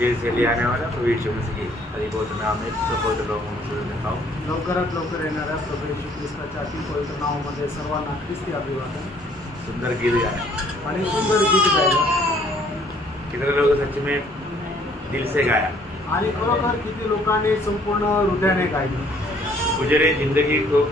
Gel से ले आने वाला प्रभु यीशु मसीह की अधिक नाम में पवित्र लोगों में देता हूँ। लवकरात लवकर येणाऱ्या प्रभू येशू ख्रिस्ताच्या अति पवित्र नावामध्ये सर्वांना ख्रिस्ती अभिवादन। सुंदर गीत गाया आणि सुंदर गीत गायलं। कितने लोग सच में दिल से गाया आणि खरोखर किती लोकांनी संपूर्ण हृदयाने गायलं। गुजरे जिंदगी को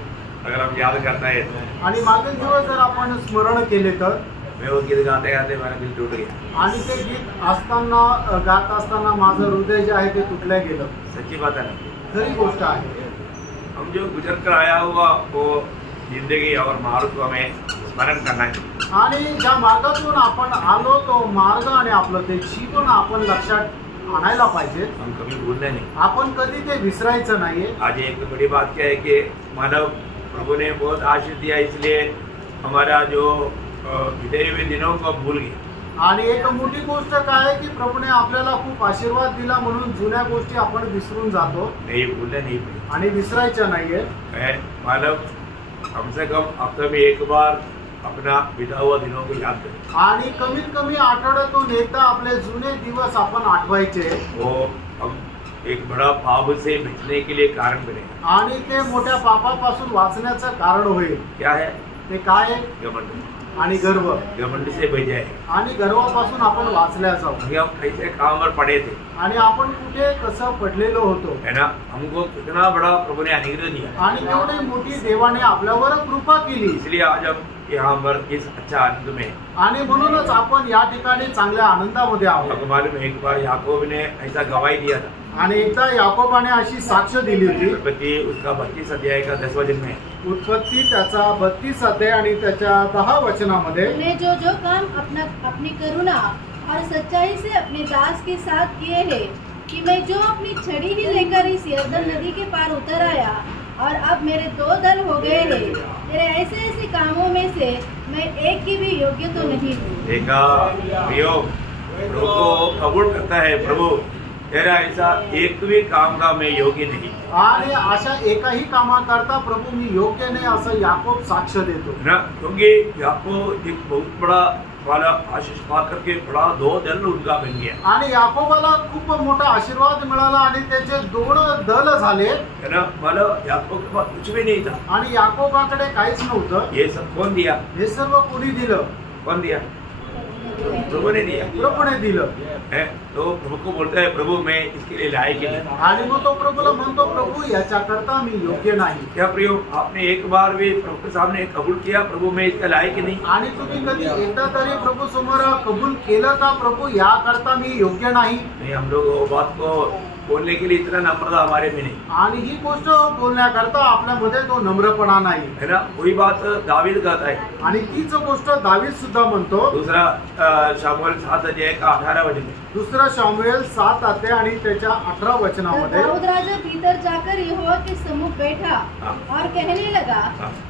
अगर हम याद करता है आणि मागील दिवस जर आपण स्मरण केले तर मैं वो गीत गाते गाते मेरा दिल टूट गया। आणि ते गीत असताना गात असताना माझं हृदय जे आहे ते तुटलं गेलं। सच्ची बात है ना, खरी गोष्ट आहे। हम जो गुजर कर आया हुआ वो जिंदगी और मार्ग को हमें स्मरण करना चाहिए। आणि ज्या मार्गातून आपण आलो तो मार्ग आणि आपलं ते जीवन आपण लक्षात आणायला पाहिजे। हम कभी भूलना नहीं, आपण कधी ते विसरायचं नाहीये। आज एक बड़ी बात क्या है कि मानव प्रभु ने बहुत आशीष दिया, इसलिए हमारा जो बीते हुए दिनों को भूल गए। आणि एक मोठी गोष्ट काय आहे की प्रभूने आपल्याला खूप आशीर्वाद दिला म्हणून जुन्या गोष्टी आपण विसरून जातो। नहीं भूलना नहीं आणि विसरायचं नाहीये। मानव कम से कम हफ्ते में एक बार अपना बीता हुआ दिनों को याद करें आणि कमीत कमी आठवड्यातून एकदा आपले जुने दिवस आपण आठवायचे। वो हम एक बड़ा पाप से बचने के लिए कारण बने आणि ते मोठ्या पापापासून वाचण्याचं कारण होईल। क्या है ते काय आहे? घमंड आणि गर्व। घमंड से बच जाए आणि गर्वापासून आपण वाचल्या जाऊ। हम कैसे काम पर पड़े थे आणि आपण कुठे कसं पडलेलो होतो है ना, हमको कितना बड़ा प्रभु ने अनुग्रह दिया आणि केवढी मोठी देवाने आपल्यावर कृपा केली। इसलिए आज हम यहाँ पर इस अच्छा आनंद में, आणि म्हणूनच आपण या ठिकाणी चांगल्या आनंदामध्ये आहोत। आपको मालूम है एक बार याकूब ने ऐसा गवाही दिया था आणि एकदा याकोबाने अशी साक्ष दिली होती। उत्पत्ति उसका 32 अध्याय का 10 वचन में, उत्पत्ति त्याचा 32 अध्याय आणि त्याच्या 10 वचनामध्ये, तूने जो जो काम अपनी करुणा और सच्चाई से अपने दास के साथ किए हैं कि मैं जो अपनी छड़ी ही लेकर इस यरदन नदी के पार उतर आया और अब मेरे 2 दल हो गए हैं, तेरे ऐसे ऐसे कामों में से मैं एक की भी योग्य तो नहीं हूँ। देखा प्रियो, प्रभु को कबूल करता है, प्रभु तेरा ऐसा एक भी काम का मैं योग्य नहीं। आणि अशा एकाही कामाकरता प्रभू मी योग्य नाही असं याकोब साक्ष देतो ना, क्योंकि याकूब एक बहुत बड़ा वाला आशीष पा करके बड़ा 2 दल उनका बन गया। आणि याकोबाला खूप मोठा आशीर्वाद मिळाला आणि त्याचे 2 दल झाले है ना। मला याकूब के पास कुछ भी नहीं था, आणि याकोबाकडे काहीच नव्हतं। ये सब कौन दिया? हे सर्व कोणी दिलं? कौन दिया? प्रभु ने दिया। प्रभूने दिलं है। तो प्रभु को बोलता है, प्रभु मैं इसके लिए लायक नहीं। आणि मग तो प्रभूला म्हणतो, प्रभू याच्याकरता मी योग्य नाही। क्या प्रियो, आपने एक बार भी प्रभु के सामने कबूल किया, प्रभु मैं इसका लायक नहीं? आणि तुम्ही कधी एकदा तरी प्रभू समोर कबूल केलं का, प्रभू याकरता मी योग्य नाही? नहीं, हम लोग वो बात को बोलने के लिए इतना नम्रता हमारे में नहीं। आणि ही गोष्ट बोलण्याकरता आपल्यामध्ये तो नम्रपणा नाही, है ना। वही बात दावीद कहता है, आणि तीच गोष्ट दावीद सुद्धा म्हणतो। दूसरा शामूएल 7 अध्याय का 18 वचन में, दूसरा शामूएल 7 अध्याय आणि त्याच्या 18 वचनामध्ये, दाऊद राजा भीतर जाकर यहोवा के सम्मुख बैठा और कहने लगा,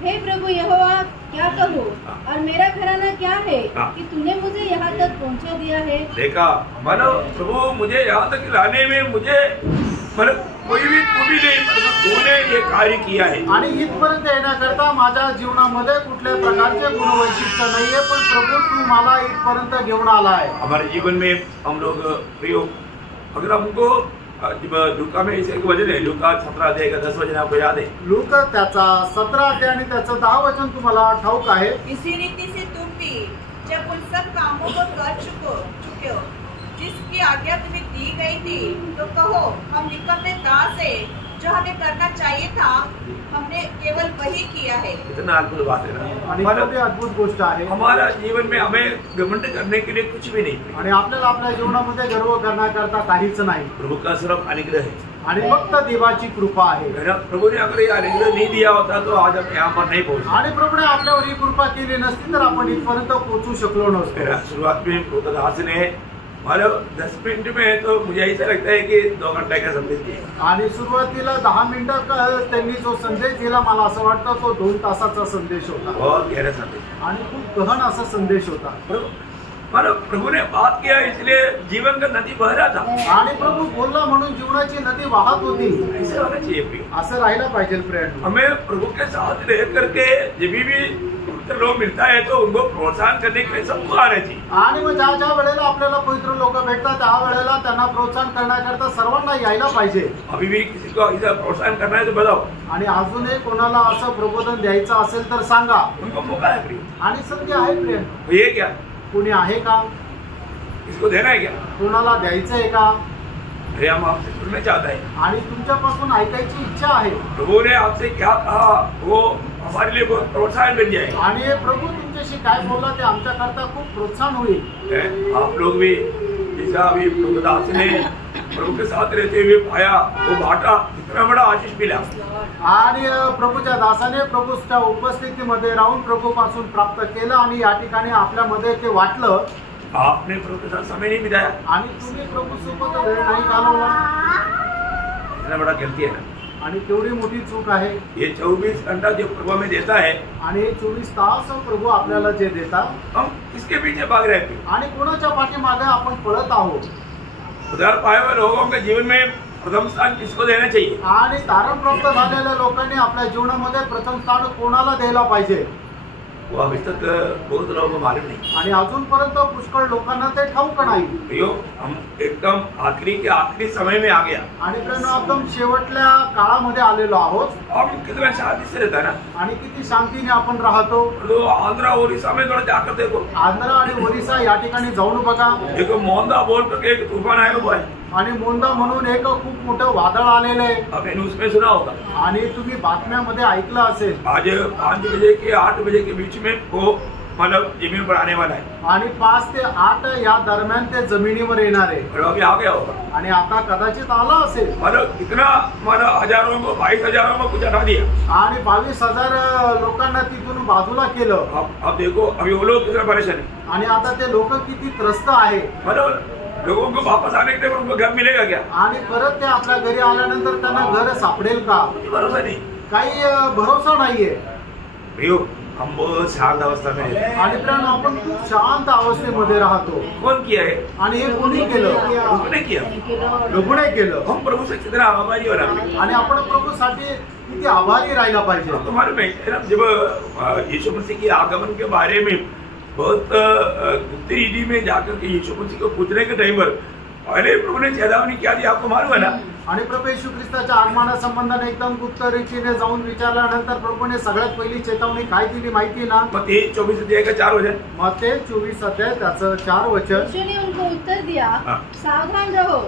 हे प्रभु यहोवा क्या कहूँ और मेरा घराना क्या है कि तूने मुझे यहाँ तक पहुँचा दिया है। देखा, मानो प्रभु मुझे यहाँ तक लाने में मुझे मतलब कोई भी खूबी नहीं, मतलब तूने ये कार्य किया है। आणि इथपर्यंत येण्याकरता माझ्या जीवनामध्ये कुठल्या प्रकारचे गुणवैशिष्ट्य नाहीये, पण प्रभू तू मला इथपर्यंत घेऊन आला आहे। हमारे जीवन में हम लोग प्रियो, अगर हमको लूका में इसे एक वचन है, लूका 17 अध्याय का 10 वचन आपको याद है? लूका त्याचा 17 अध्याय आणि त्याचं 10 वचन तुम्हाला ठाऊक आहे। इसी रीति से तुम भी जब उन सब कामों को कर चुके हो जिसकी आज्ञा तुम्हें दी गई थी, तो कहो हम निकम्मे दास है, जो हमें करना चाहिए था हमने केवल वही किया है। इतना अद्भुत बात है ना। आणि खूप अद्भुत गोष्ट आहे। हमारा जीवन में हमें घमंड करने के लिए कुछ भी नहीं, आणि आपल्याला आपल्या जीवनामध्ये गर्व करण्याकरता काहीच नाही। प्रभु का सिर्फ अनुग्रह है आणि फक्त देवाची कृपा आहे। प्रभु ने अगर ये अनुग्रह नहीं दिया होता तो आज हम यहाँ पर नहीं पहुँचे। आणि प्रभूने आपल्यावर ही कृपा केली नसती तर आपण इथपर्यंत पोहोचू शकलो नसतो। शुरुआत में दास ने मतलब 10 मिनट में तो मुझे ऐसा लगता है कि 2 घंटे का संदेश दिया। आणि सुरुवातीला 10 मिनिटं त्यांनी जो संदेश दिला, मला असं वाटतं तो 2 तासाचा संदेश होता। बहुत गहरा संदेश आणि खूप गहन असा संदेश होता। मतलब प्रभु ने बात किया इसलिए जीवन का नदी बह रहा था। आणि प्रभू बोलला म्हणून जीवनाची नदी वाहत होती। ऐसे होना चाहिए प्रिय, असं राहायला पाहिजे फ्रेंड। हमें प्रभु के साथ रह करके जब भी लोग मिलता है तो उनको प्रोत्साहन करने के लिए सबको आना चाहिए। आणि मग ज्या ज्या वेळेला आपल्याला पवित्र लोक भेटतात करता त्यावेळेला त्यांना प्रोत्साहन करण्याकरता सर्वांना यायला पाहिजे. अभी भी किसी को इधर प्रोत्साहन करना है तो बताओ. आणि अजूनही कोणाला असं प्रबोधन द्यायचं असेल तर सांगा. उनको मौका है प्रिय. आणि संधी आहे प्रिय. ये क्या कोणी आहे का? इसको देना है क्या? कोणाला द्यायचं आहे का? अरे हम आपसे सुनना चाहता है. आणि तुमच्यापासून ऐकायची इच्छा आहे. प्रभु ने आपसे क्या कहा वो हमारे लिए बहुत प्रोत्साहन बन जाएगा. आणि प्रभु तुमच्याशी काय बोलला ते आमच्याकरता खूप प्रोत्साहन होईल. आप लोग भी जैसा अभी प्रभु दास ने प्रभु के साथ रहते हुए पाया वो बांटा, इतना बड़ा आशीष मिला. आणि प्रभूच्या दासाने प्रभूच्या उपस्थितीमध्ये राहून प्रभूपासून प्राप्त केलं आणि या ठिकाणी आपल्यामध्ये ते वाटलं. आपने प्रभु के साथ समय नहीं बिताया आणि तुम्ही प्रभू सोबत वेळ नाही घालवला. इतना बड़ा गलती है ना. आणि केवढी मोठी चूक आहे. ये 24 घंटा जो प्रभु में देता है आणि 24 तास प्रभू आपल्याला जे देतात हम इसके पीछे भाग रहे हैं. आणि कोणाच्या पाठीमागे आपण पळत आहोत. उधार पाए हुए लोगों के जीवन में प्रथम स्थान किसको देना चाहिए? आणि तारण प्राप्त झालेल्या लोकांनी आपल्या जीवनामध्ये प्रथम स्थान कोणाला द्यायला पाहिजे? वो अभी तक बहुत लोगों को मालूम नहीं. आणि अजूनपर्यंत पुष्कळ लोकांना ते ठाऊक नाही. प्रियो, हम एकदम आखिरी के आखिरी समय में आ गया. आणि एकदम शेवटल्या काळामध्ये आलेलो आहोत. हम कितना शांति से रहता है ना. आणि किती शांतीने आपण राहतो. तो आंध्रा ओडिशा में थोड़ा जाकर देखो. आंध्र आणि ओरिसा या ठिकाणी जाऊन बघा. एक मोंदा बोल करके एक तूफान आया हुआ है. आणि मोंदा म्हणून एक खूप मोठं वादळ आलेलं आहे. आपने न्यूज में सुना होगा. आणि तुम्ही बातम्यामध्ये ऐकलं असेल. आज 5 बजे के 8 बजे के बीच में वो मतलब जमीन पर आने वाला है. आणि 5 ते 8 या दरम्यान ते जमिनीवर येणार आहे. और अभी आ गया होगा. आणि आता कदाचित आला असेल. मतलब इतना मतलब हजारों को 22,000 में कुछ हटा दिया. आणि 22,000 लोकांना तिथून बाजूला केलं. अब देखो अभी वो लोग कितना परेशान है. आणि आता ते लोक किती त्रस्त आहे. मतलब लोगों को वापस आने के लिए उनको घर मिलेगा क्या? आणि परत ते आपल्या घरी आल्यानंतर त्यांना घर सापडेल का? भरोसा नहीं. काही भरोसा नाहीये. प्रियो, हम बहुत शांत अवस्था में हैं. आणि प्रिय, आपण खूप शांत अवस्थेमध्ये राहतो. कौन किया है? आणि हे कोणी केलं? प्रभुने किया. प्रभुने केलं. हम प्रभु से कितना आभारी होना. आणि आपण प्रभूसाठी किती आभारी राहायला पाहिजे. तुम्हारे में जब यीशु मसीह के आगमन के बारे में बहुत गुप्त रीति में जाकर के यीशु मसीह को पूछने के टाइम पर पहले प्रभु ने चेतावनी क्या दी आपको मालूम है ना. आणि प्रभू येशू ख्रिस्ताच्या आगमनासंबंधाने एकदम गुप्त रीतीने जाऊन विचारल्यानंतर प्रभूने सगळ्यात पहिली चेतावणी काय दिली माहिती ना? मत्ती 24 अध्याय का 4 वचन. मत्ती 24 अध्याय त्याचं 4 वचन. यीशु ने उनको उत्तर दिया, हाँ। सावधान रहो,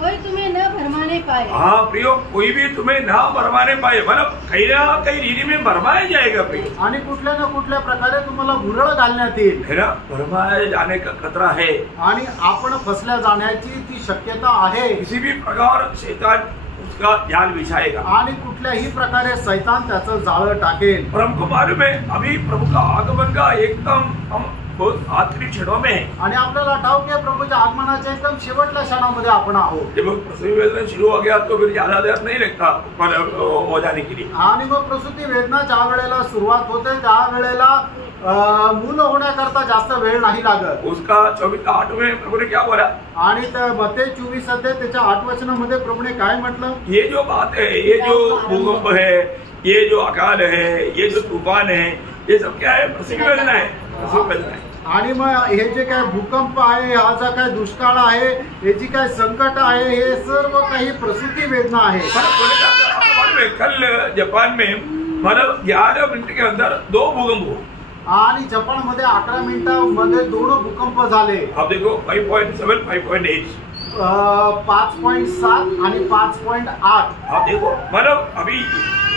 कोई तुम्हें न भरमाने पाए. हाँ प्रियो, कोई भी तुम्हें ना भरमाने पाए. मतलब कहीं ना कहीं रीति में भरमाया जाएगा प्रियो. आणि कुठल्या ना कुठल्या प्रकारे तुम्हाला भुरळ घालण्यात येईल. है ना. भरमाए जाने का खतरा है. आणि आपण फसल्या जाण्याची ती शक्यता आहे. किसी भी प्रकार शैतान उसका जाल बिछाएगा. आणि कुठल्याही प्रकारे शैतान त्याचं जाळं टाकेल. और हमको मालूम है अभी प्रभु का आगमन का एकदम हम बहुत आखिरी क्षणों में है. आणि आपल्याला ठाऊक आहे प्रभूच्या आगमनाच्या एकदम शेवटल्या क्षणामध्ये आपण आहोत. जब प्रसूति वेदना शुरू हो गया तो फिर ज्यादा देर नहीं लगता मतलब हो जाने के लिए. आणि मग प्रसूती वेदना ज्या वेळेला सुरुवात होते त्या वेळेला मूल होण्याकरता जास्त वेळ नाही लागत. उसका 24:8 में प्रभु ने क्या बोला. आणि मत्ती 24 अध्याय त्याच्या 8 वचनामध्ये प्रभूने काय म्हटलं. ये जो बात है, ये जो भूकंप है, ये जो अकाल है, ये जो तूफान है, ये सब क्या है? प्रसूति वेदना है. प्रसूति वेदना है. आणि मग हे जे काय भूकंप आहे, हा जो काय दुष्काळ आहे, हे जी काय संकट आहे, हे सर्व काही प्रसूती वेदना आहे. कल जापान में मतलब 11 मिनट के अंदर 2 भूकंप हुए. आणि जपानमध्ये 11 मिनिटांमध्ये 2 भूकंप झाले. अब देखो 5.7 5.8 5.7 आणि 5.8. अब देखो मतलब अभी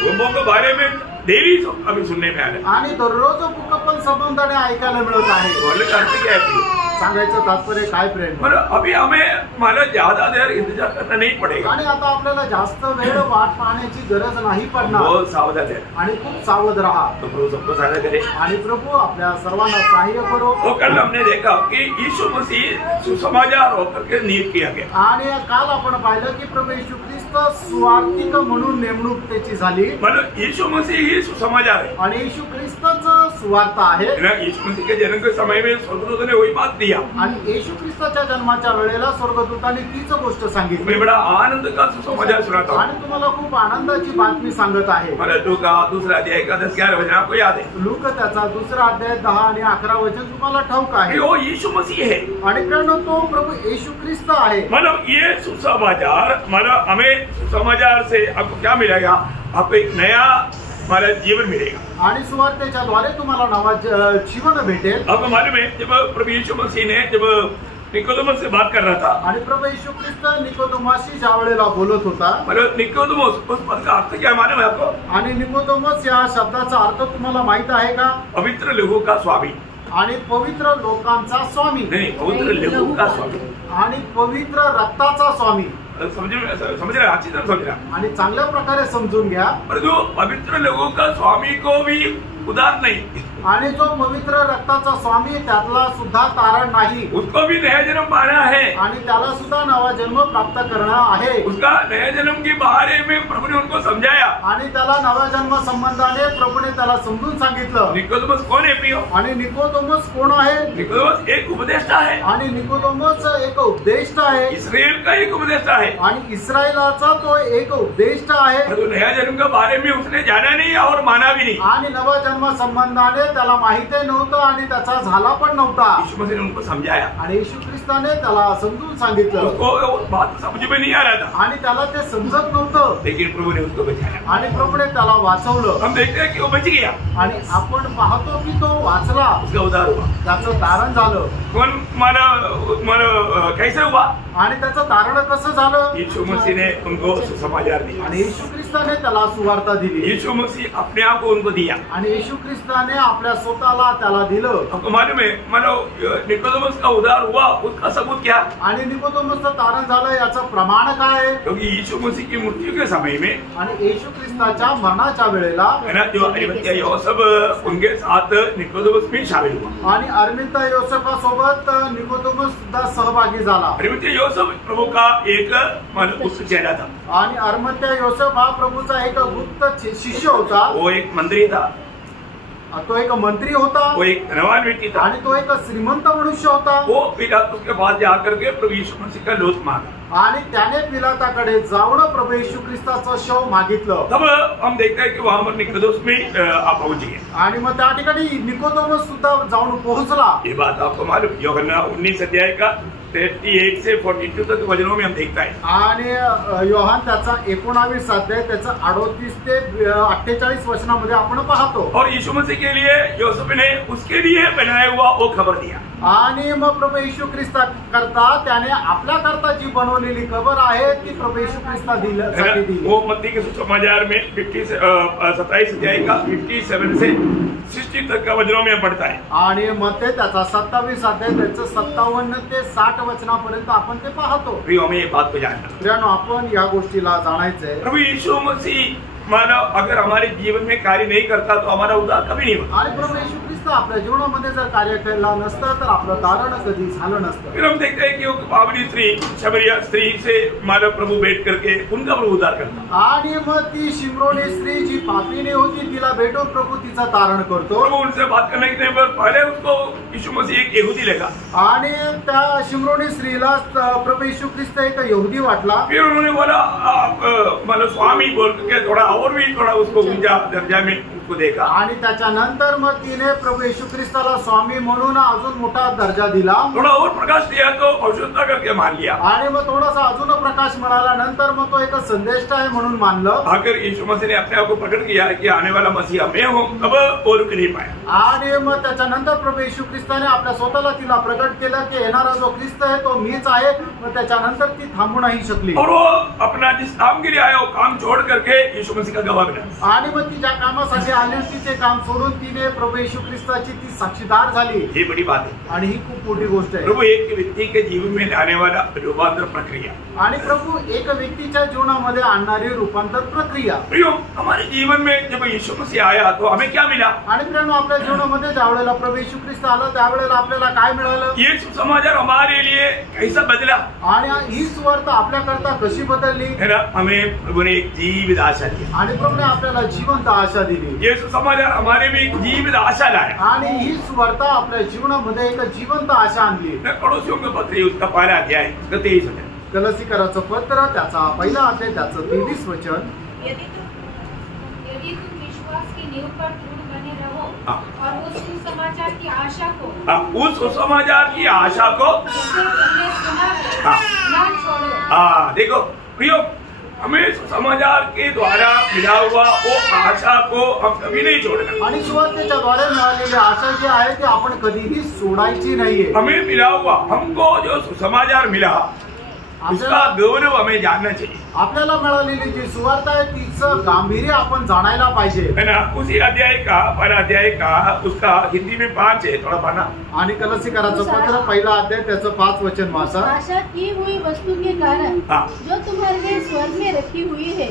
भूकंपों के बारे में डेली अभी सुनने में आ रहा है. आणि दररोज भूकंप संबंधाने ऐकायला मिळत आहे. बोलने का अर्थ क्या है? सांगायचं तात्पर्य काय प्रेम. मतलब अभी हमें मतलब ज्यादा देर इंतजार करना नहीं पड़ेगा. आणि आता आपल्याला जास्त वेळ वाट पाहण्याची गरज नाही पडणार. बहुत सावधान है. आणि खूप सावध राहा. तो प्रभु सबको सहायता करे. आणि प्रभू आपल्या सर्वांना सहाय्य करो. तो कल हमने देखा कि यीशु मसीह सुसमाचार होकर के नियुक्त किया गया. आणि काल आपण पाहिलं की प्रभू येशू ख्रिस्त सुवार्तिक म्हणून नेमणूक त्याची झाली. मतलब यीशु मसीह ही सुसमाचार है. आणि येशू ख्रिस्तच सुवार्ता आहे। यीशु मसीह के जन्म के समय में स्वर्गदूत ने वही बात दिया आणि येशू ख्रिस्ताच्या जन्माच्या वेळेला स्वर्गदूतांनी तीच गोष्ट सांगितली। मैं बड़ा आनंद का सुसमाचार सुनाता हूं आणि तुम्हाला खूप आनंदाची बातमी सांगत आहे। मला लूका दूसरा अध्याय का 10-11 वचन आपको याद है। लूका त्याचा दुसरा अध्याय 10 आणि 11 वचन तुम्हाला ठाऊक आहे। वो यीशु मसीह है आणि प्रियांनो तो प्रभू येशू ख्रिस्त आहे। मतलब ये सुसमाचार मतलब हमें सुसमाचार से आपको क्या मिलेगा? आपको एक नया हमारा जीवन मिलेगा आणि सुवार्तेच्या द्वारे तुम्हाला नवा जीवन भेटेल। आपको मालूम है जब प्रभु यीशु मसीह ने जब निकोदेमस से बात कर रहा था आणि प्रभू येशू ख्रिस्त निकोदेमसशी ज्या वेळेला बोलत होता मतलब निकोदेमस उस पद का अर्थ क्या मालूम है आपको? आणि निकोदेमस या शब्दाचा अर्थ तुम्हाला माहित आहे का? पवित्र लोगों का स्वामी आणि पवित्र लोकांचा स्वामी नहीं, पवित्र लोगों का स्वामी आणि पवित्र रक्ताचा स्वामी। समझ रहे अच्छी तरह समझ रहा आणि चांगल्या प्रकारे समजून घ्या। पर जो पवित्र लोगों का स्वामी को भी उदार नहीं आणि जो पवित्र रक्ताचा स्वामी त्यातला सुद्धा तारण नाही उसको भी नया जन्म पाना है आणि त्याला सुद्धा नवा जन्म प्राप्त करणं आहे। उसका नया जन्म के बारे में प्रभु ने उनको समझाया आणि त्याला नवा जन्म संबंधाने प्रभूने त्याला समजून सांगितलं। निकोदेमस कौन है प्रियो? आणि निकोदेमस कोण आहे? निकोदेमस एक उपदेष्टा है आणि निकोदेमस एक उपदेष्ट आहे। इस्राएल का एक उपदेष्टा है आणि इस्रायलाचा तो एक उपदेष्ट आहे। तो नया जन्म के बारे में उसने जाना नहीं और माना भी नहीं। आणि नवा जन्म संबंधाने त्याला माहिती नव्हतं आणि त्याचा झाला पण नव्हता। यीशु मसीह ने उनको समझाया आणि येशू ख्रिस्ताने त्याला समजून सांगितलं। उसको वो बात समझ में नहीं आ रहा था आणि त्याला ते समजत नव्हतं लेकिन प्रभु ने उसको बचाया। आणि प्रभूने त्याला वाचवलं। हम देखते हैं कि वो बच गया आणि आपण पाहतो की तो वाचला, उसका उद्धार हुआ। त्याचं तारण झालं। कौन माना कैसे हुआ? आणि त्याचं तारण कसं झालं? यीशु मसीह ने उनको सुसमाचार दिया आणि येशू ख्रिस्ताने त्याला सुवार्ता दिली। यीशु मसीह अपने आप को उनको दिया आणि येशू ख्रिस्ताने आपल्या स्वतःला त्याला दिलं। आपको मालूम है मानो निकोदेमस का उद्धार हुआ उसका सबूत क्या? आणि निकोदेमसचं तारण झालं याचं प्रमाण काय? क्योंकि यीशु मसीह की मृत्यु के समय में आणि येशू ख्रिस्ताच्या मरणाच्या वेळेला जो अरिमथिया योसेफ उनके साथ निकोदेमस भी शामिल हुआ आणि अरिमथिया योसेफासोबत निकोदेमस सुद्धा सहभागी झाला। अरिमथिया योसेफ प्रभु का एक गुप्त चेला था आणि अरिमथिया योसेफ हा प्रभूचा एक गुप्त शिष्य होता। वो एक मंत्री था, तो एक मंत्री होता, वो एक धनवान व्यक्ति था आणि तो एक श्रीमंत मनुष्य होता। वो पिलातुस के पास जाकर के प्रभु यीशु मसीह का लोथ मांगा आणि त्याने पिलाताकडे जाऊन प्रभू येशू ख्रिस्ताचं शव मागितलं। तब हम देखते हैं कि वहां पर निकोदेमस में आप पहुंच गए आणि मग त्या ठिकाणी निकोदेमस सुद्धा जाऊन पोहोचला। ये बात आपको मालूम? यूहन्ना 19 अध्याय का 38 से 42 तक वचनों में हम देखता है। आणि योहान त्याचा 19 अध्याय त्याचा 38 ते 48 वचनामध्ये आपण पाहतो। और यीशु मसीह के लिए योसेफ ने उसके लिए बनाया हुआ वो खबर दिया। आणि मग प्रभू येशू ख्रिस्ता करता त्याने आपल्या करता जी बनवलेली खबर आहे ती प्रभू येशू ख्रिस्ता दिली। वो मत्ती के सुसमाचार में 27 अध्याय का 57 से 60 तक का वचनों में पढ़ता है। आणि मग ते त्याचा 27 अध्याय त्याचं 57 ते 60 वचनापर्यंत आपण ते पाहतो। प्रियो हमें ये बात को जानना, प्रियानो आपण या गोष्टीला जाणायचंय। प्रभु यीशु मसीह मानो अगर हमारे जीवन में कार्य नहीं करता तो हमारा उद्धार कभी नहीं होता। आणि प्रभू येशू ख्रिस्त आपल्या जीवनामध्ये जर कार्य केला नसतं तर आपलं तारण कधी झालं नसतं। फिर हम देखते हैं कि वो पावनी स्त्री शमरिया स्त्री से मानव प्रभु भेंट करके उनका प्रभु उद्धार करता। आणि मग ती शिमरोनी स्त्री जी पापीने होती तिला भेटून प्रभू तिचा तारण करतो। प्रभु उनसे बात करने के टाइम पर पहले उसको यीशु मसीह एक यहूदी लगा आणि त्या शिमरोनी स्त्रीला प्रभू येशू ख्रिस्त एक यहूदी वाटला। फिर उन्होंने बोला आप मतलब स्वामी बोल के थोड़ा और भी थोड़ा उसको ऊंचा दर्जा में उसको देखा। आणि त्याच्यानंतर मग तिने प्रभू येशू ख्रिस्ताला स्वामी म्हणून अजून मोठा दर्जा दिला। थोड़ा और प्रकाश दिया तो अशुद्ध करके मान लिया। आणि मग थोडासा अजून प्रकाश मिळाला नंतर मग तो एक संदेश आहे म्हणून मानलं। आखिर यीशु मसीह ने अपने आप को प्रकट किया कि आने वाला मसीहा मैं हूँ, तब वो रुक नहीं पाया। आणि मग त्याच्यानंतर प्रभू येशू ख्रिस्ताने आपल्या स्वतःला तिला प्रकट केलं की येणारा जो ख्रिस्त आहे तो मीच आहे। मग त्याच्यानंतर ती थांबू नाही शकली और वो अपना जिस काम के लिए आया वो काम छोड़ करके यीशु मसीह का गवाह बना। आणि मग ती ज्या कामासाठी आली तिचे काम सोडून तिने प्रभू येशू ख्रिस्ताची ती साक्षीदार झाली। ये बड़ी बात है आणि ही खूप मोठी गोष्ट आहे। प्रभु एक व्यक्ति के जीवन में लाने वाला रूपांतर प्रक्रिया आणि प्रभू एक व्यक्तीच्या जीवनामध्ये आणणारी रूपांतर प्रक्रिया। प्रियो हमारे जीवन में जब यीशु मसीह आया तो हमें क्या मिला? आणि प्रियानो आपल्या जीवनामध्ये ज्या वेळेला प्रभू येशू ख्रिस्त आला त्यावेळेला आपल्याला काय मिळालं? ये सुसमाचार हमारे लिए कैसा बदला। आणि ही सुवार्ता आपल्याकरता कशी बदलली है ना, हमें प्रभु ने एक जीवित आशा दी। आणि प्रभूने आपल्याला जिवंत आशा दिली। ये सुसमाचार हमारे में एक जीवित आशा लाया आणि ही सुवार्ता आपल्या जीवनामध्ये एक जिवंत आशा आणली। पड़ोसियों के पत्र उसका पहला अध्याय उसका 23 वचन। कलसीकराचं पत्र त्याचा पहिला अध्याय त्याचं 23 वचन। यदि तुम विश्वास की नींव पर दृढ़ बने रहो और उस सुसमाचार की आशा को उस सुसमाचार की आशा को जिसे तुमने सुना है ना छोड़ो। देखो प्रियो, हमें सुसमाचार के द्वारा मिला हुआ वो आशा को हम कभी नहीं छोड़ना। आणि सुवार्तेच्या द्वारे मिळालेली आशा जी आहे ती आपण कधीही सोडायची नाहीये। हमें मिला हुआ, हमको जो सुसमाचार मिला उसका गौरव हमें जानना चाहिए। आपल्याला मिळालेली जी सुवार्ता आहे तिचं गांभीर्य आपण जाणायला पाहिजे, है ना। उसी अध्याय का पहला अध्याय का उसका हिंदी में 5 है, थोड़ा पढ़ना। आणि कलसीकराचं पत्र पहिला अध्याय त्याचं 5 वचन वाचा। आशा की हुई वस्तु के कारण जो तुम्हारे लिए स्वर्ग में रखी हुई है,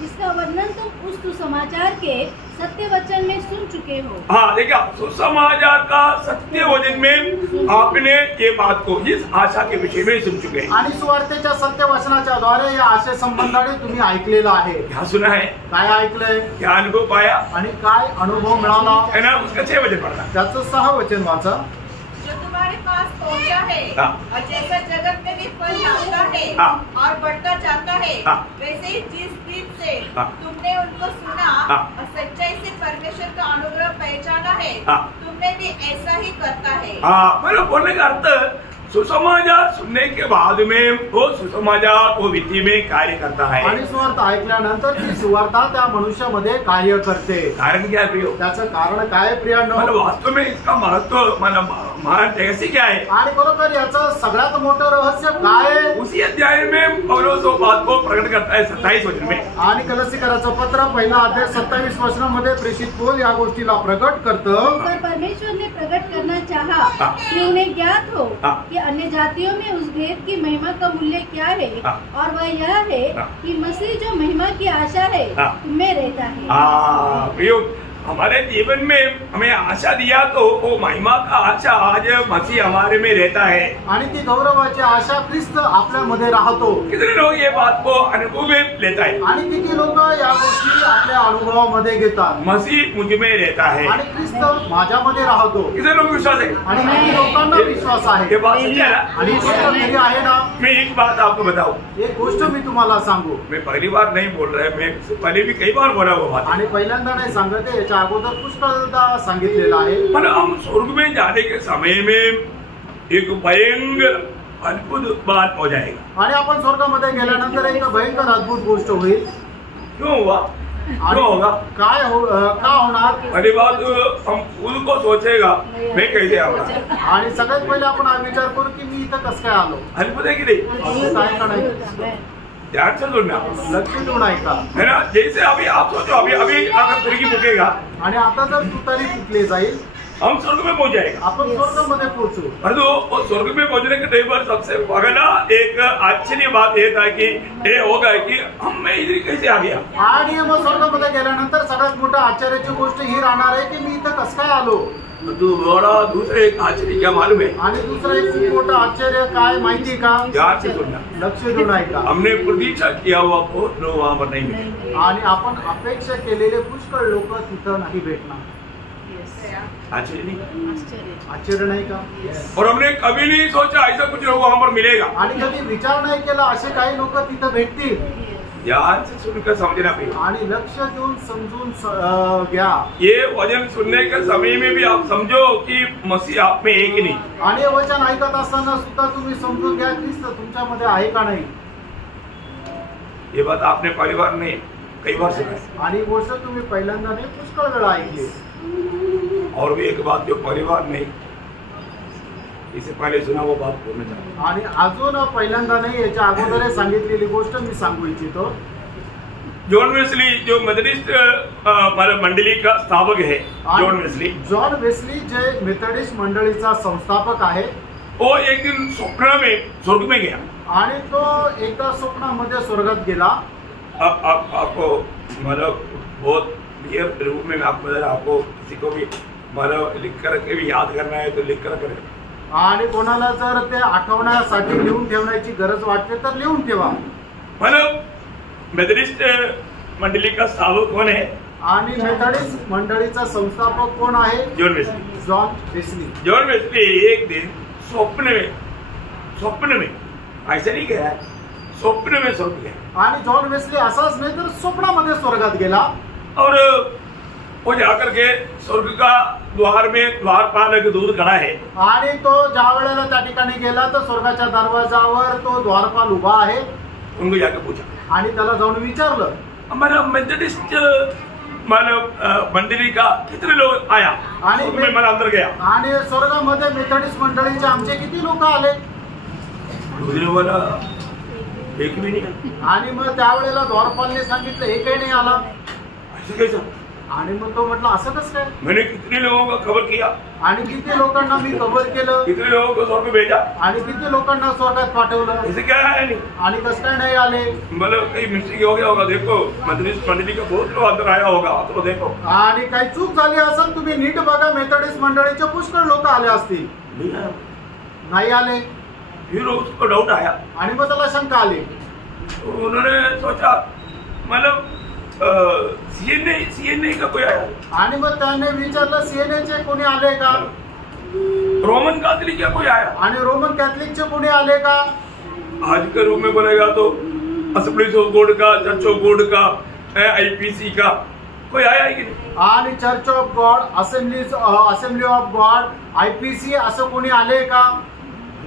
जिसका वर्णन तुम उस सुसमाचार के सत्य वचन में सुन चुके हो। देखा, सुसमाचार का सत्य वचन में आपने ये बात को, इस आशा के विषय में सुन चुके हैं। आणि सुवार्तेच्या सत्य वचनाच्या द्वारे या आशे संबंधाने तुम्ही ऐकलेलं आहे। क्या सुना है, काय ऐकलंय, क्या अनुभव पाया, आणि काय अनुभव मिळाला, है ना। उसका 6 वचन पढ़ना। त्याचं 6 वचन वाचा। जो तुम्हारे पास पहुंचा है और जैसा जगत में भी फल लाता है और बढ़ता जाता है, वैसे ही जिस दिन से तुमने उनको सुना और सच्चाई से परमेश्वर का अनुग्रह पहचाना है, तुमने भी ऐसा ही करता है। मतलब बोलने का अर्थ, सुसमाचार सुनने के बाद में वो सुसमाचार वो व्यक्ति में कार्य करता है। आणि सुवार्ता ऐकल्यानंतर ती सुवार्ता त्या मनुष्यामध्ये कार्य करते। कारण क्या प्रियो, त्याचं कारण काय प्रियांनो, मतलब वास्तव में इसका महत्व महान रहस्य क्या है। आणि बरोबर याचं सगळ्यात मोठं रहस्य काय आहे, उसी अध्याय में पौलुस वो बात को प्रकट करता है 27 वचन में। आणि कलसीकराचं पत्र पहिला अध्याय 27 वचनामध्ये प्रेषित पौल या गोष्टीला प्रकट करतं। पर परमेश्वर ने प्रकट करना चाहा कि उन्हें ज्ञात हो कि अन्य जातियों में उस भेद की महिमा का मूल्य क्या है, और वह यह है कि मसीह जो महिमा की आशा है तुम्हें रहता है। प्रियो, हमारे जीवन में हमें आशा दिया तो वो महिमा का आशा आज मसीह हमारे में रहता है। आणि ती गौरवाची आशा ख्रिस्त आपल्यामध्ये राहतो। कितने लोग ये बात को अनुभव में लेता है, आणि किती लोक या गोष्टी आपल्या अनुभवामध्ये घेतात। मसीह मुझ में रहता है आणि ख्रिस्त माझ्यामध्ये राहतो। कितने लोग विश्वास है, आणि किती लोकांना विश्वास आहे, ये बात सच्ची है ना। आणि गोष्ट खरी आहे ना। मैं एक बात आपको बताऊं, एक गोष्ट मी तुम्हाला सांगू, मैं पहली बार नहीं बोल रहा है, मैं पहले भी कई बार बोला वो बात। आणि पहिल्यांदा नाही सांगत आहे, याच्या अगोदर पुष्कळदा सांगितलेलं आहे। पर हम स्वर्ग में जाने के समय में एक भयंकर अद्भुत बात हो जाएगा। आणि आपण स्वर्गामध्ये गेल्यानंतर एक भयंकर अद्भुत गोष्ट होईल। क्यों हुआ, क्यों होगा, काय का होणार। पहली बात हम खुद को सोचेगा मैं कैसे आऊंगा, आणि सगळ्यात पहिले आपण हा विचार करू की मी इथं कसं काय आलो। अद्भुत है कि नहीं, अद्भुत आहे का नाही, ध्यान से सुनना, लक्ष देऊन ऐका। है ना। जैसे अभी आप सोचो, अभी अगर तुर्की मुकेगा, आणि आता जर तू तरी फुटले जाईल, हम स्वर्ग में पहुंच जाएगा। आपण स्वर्गामध्ये पोहोचू। परंतु वो स्वर्ग में पहुंचने के टाइम पर सबसे पहला एक आश्चर्य बात ये था कि ये होगा कि हम मैं इधर कैसे आ गया। आणि मग स्वर्गामध्ये गेल्यानंतर सगळ्यात मोठं आश्चर्याची गोष्ट ही राहणार आहे की मी इथं कसं काय आलो। तू बड़ा दूसरे एक आश्चर्य क्या मालूम है, आणि दुसरं एक खूप मोठं आश्चर्य काय माहिती का, ध्यान से सुनना, लक्ष देऊन ऐका। हमने प्रतीक्षा किया हुआ बहुत लोग वहां पर नहीं मिले, आणि आपण अपेक्षा केलेले पुष्कळ लोक तिथं नाही भेटणार। आश्चर्य नहीं, आश्चर्य नाही का। और हमने कभी नहीं सोचा ऐसा कुछ लोग वहां पर मिलेगा। आणि कधी विचार नाही केला असे काही लोक तिथं भेटतील। ध्यान से सुनकर समझना पाहिजे, आणि लक्ष देऊन समजून घ्या। ये वचन सुनने के समय में भी आप समझो कि मसीह आप में है कि नहीं। आणि हे वचन ऐकत असताना सुद्धा तुम्ही समजून घ्या ख्रिस्त तुमच्यामध्ये आहे का नाही। ये बात आपने पहली बार नहीं कई बार सुना है, आणि गोष्ट तुम्ही पहिल्यांदा नाही पुष्कळ वेळा ऐकली। और भी एक बात जो पहली बार नहीं इससे पहले सुना वो बात बोलना चाहता हूं। आणि अजून पहिल्यांदा नाही याच्या अगोदर सांगितलेली गोष्ट मी सांगू इच्छितो। जॉन वेस्ली जो मेथडिस्ट मंडली का स्थापक है, जॉन वेस्ली जे मेथडिस्ट मंडळीचा संस्थापक आहे, वो एक दिन स्वप्न में स्वर्ग में गया। आणि तो एकदा स्वप्नामध्ये स्वर्गात गेला। आपको मतलब बहुत क्लियर रूप में आपको किसी को भी मतलब लिख कर के भी याद करना है तो लिख कर करें। आणि कोणाला जर ते आठवण्यासाठी लिहून ठेवण्याची गरज वाटते तर लिहून ठेवा. मेथडिस्ट मंडली का स्थापक कौन है? आणि मेथडिस्ट मंडळीचा संस्थापक कोण आहे? John Wesley. जॉन वेस्ली एक दिन स्वप्न में ऐसा नहीं गया, स्वप्न में स्वर्ग गया. आणि जॉन वेस्ली असाच नाही तर स्वप्नामध्ये स्वर्गात गेला. और वो जाकर के स्वर्ग का द्वार में द्वारपाल एक दूर खड़ा है. आणि तो ज्या वेळेला त्या ठिकाणी गेला तर स्वर्गाच्या दरवाजावर तो द्वारपाल उभा आहे. उनको जाकर पूछा आणि त्याला जाऊन विचारलं, हमारा मेथडिस्ट मंडली का कितने लोग आया? आणि मैं अंदर गया. आणि स्वर्गामध्ये मेथडिस्ट मंडळीचे आमचे किती लोक आले? वाला एक भी नहीं. आणि मग त्यावेळेला द्वारपालने सांगितलं एकही नाही आला. ऐसे कैसा? आणि मग तो म्हटलं असं कसं काय? मैंने कितने लोगों का खबर किया, आणि किती लोकांना मी कव्हर केलं, कितने लोगों को स्वर्ग भेजा, आणि किती लोकांना स्वर्गात पाठवलं, ऐसे क्या है नहीं. आणि कसं काय नाही आले? मतलब कहीं मिस्टेक हो गया होगा. देखो मेथडिस्ट मंडली का बहुत लोग अंदर आया होगा, तो देखो. आणि काही चूक झाली असेल तुम्ही नीट बघा, मेथडिस्ट मंडळीचे पुष्कळ लोक आले असतील. नाही आले. फिर उसको डाउट आया आणि मग त्याला शंका आली. उन्होंने सोचा मतलब सीएनए का कोई आया. आणि मग त्याने विचारलं सीएनएचे कोणी आले का? रोमन कैथोलिक का कोई आया. आणि रोमन कैथोलिकचे कोणी आले का? आज के रूप में बोलेगा तो असेंबलीज ऑफ गॉड का, चर्च ऑफ गॉड का, आईपीसी का कोई आया है की नाही? आणि church of God, assembly of God, IPC असं कोणी आले का?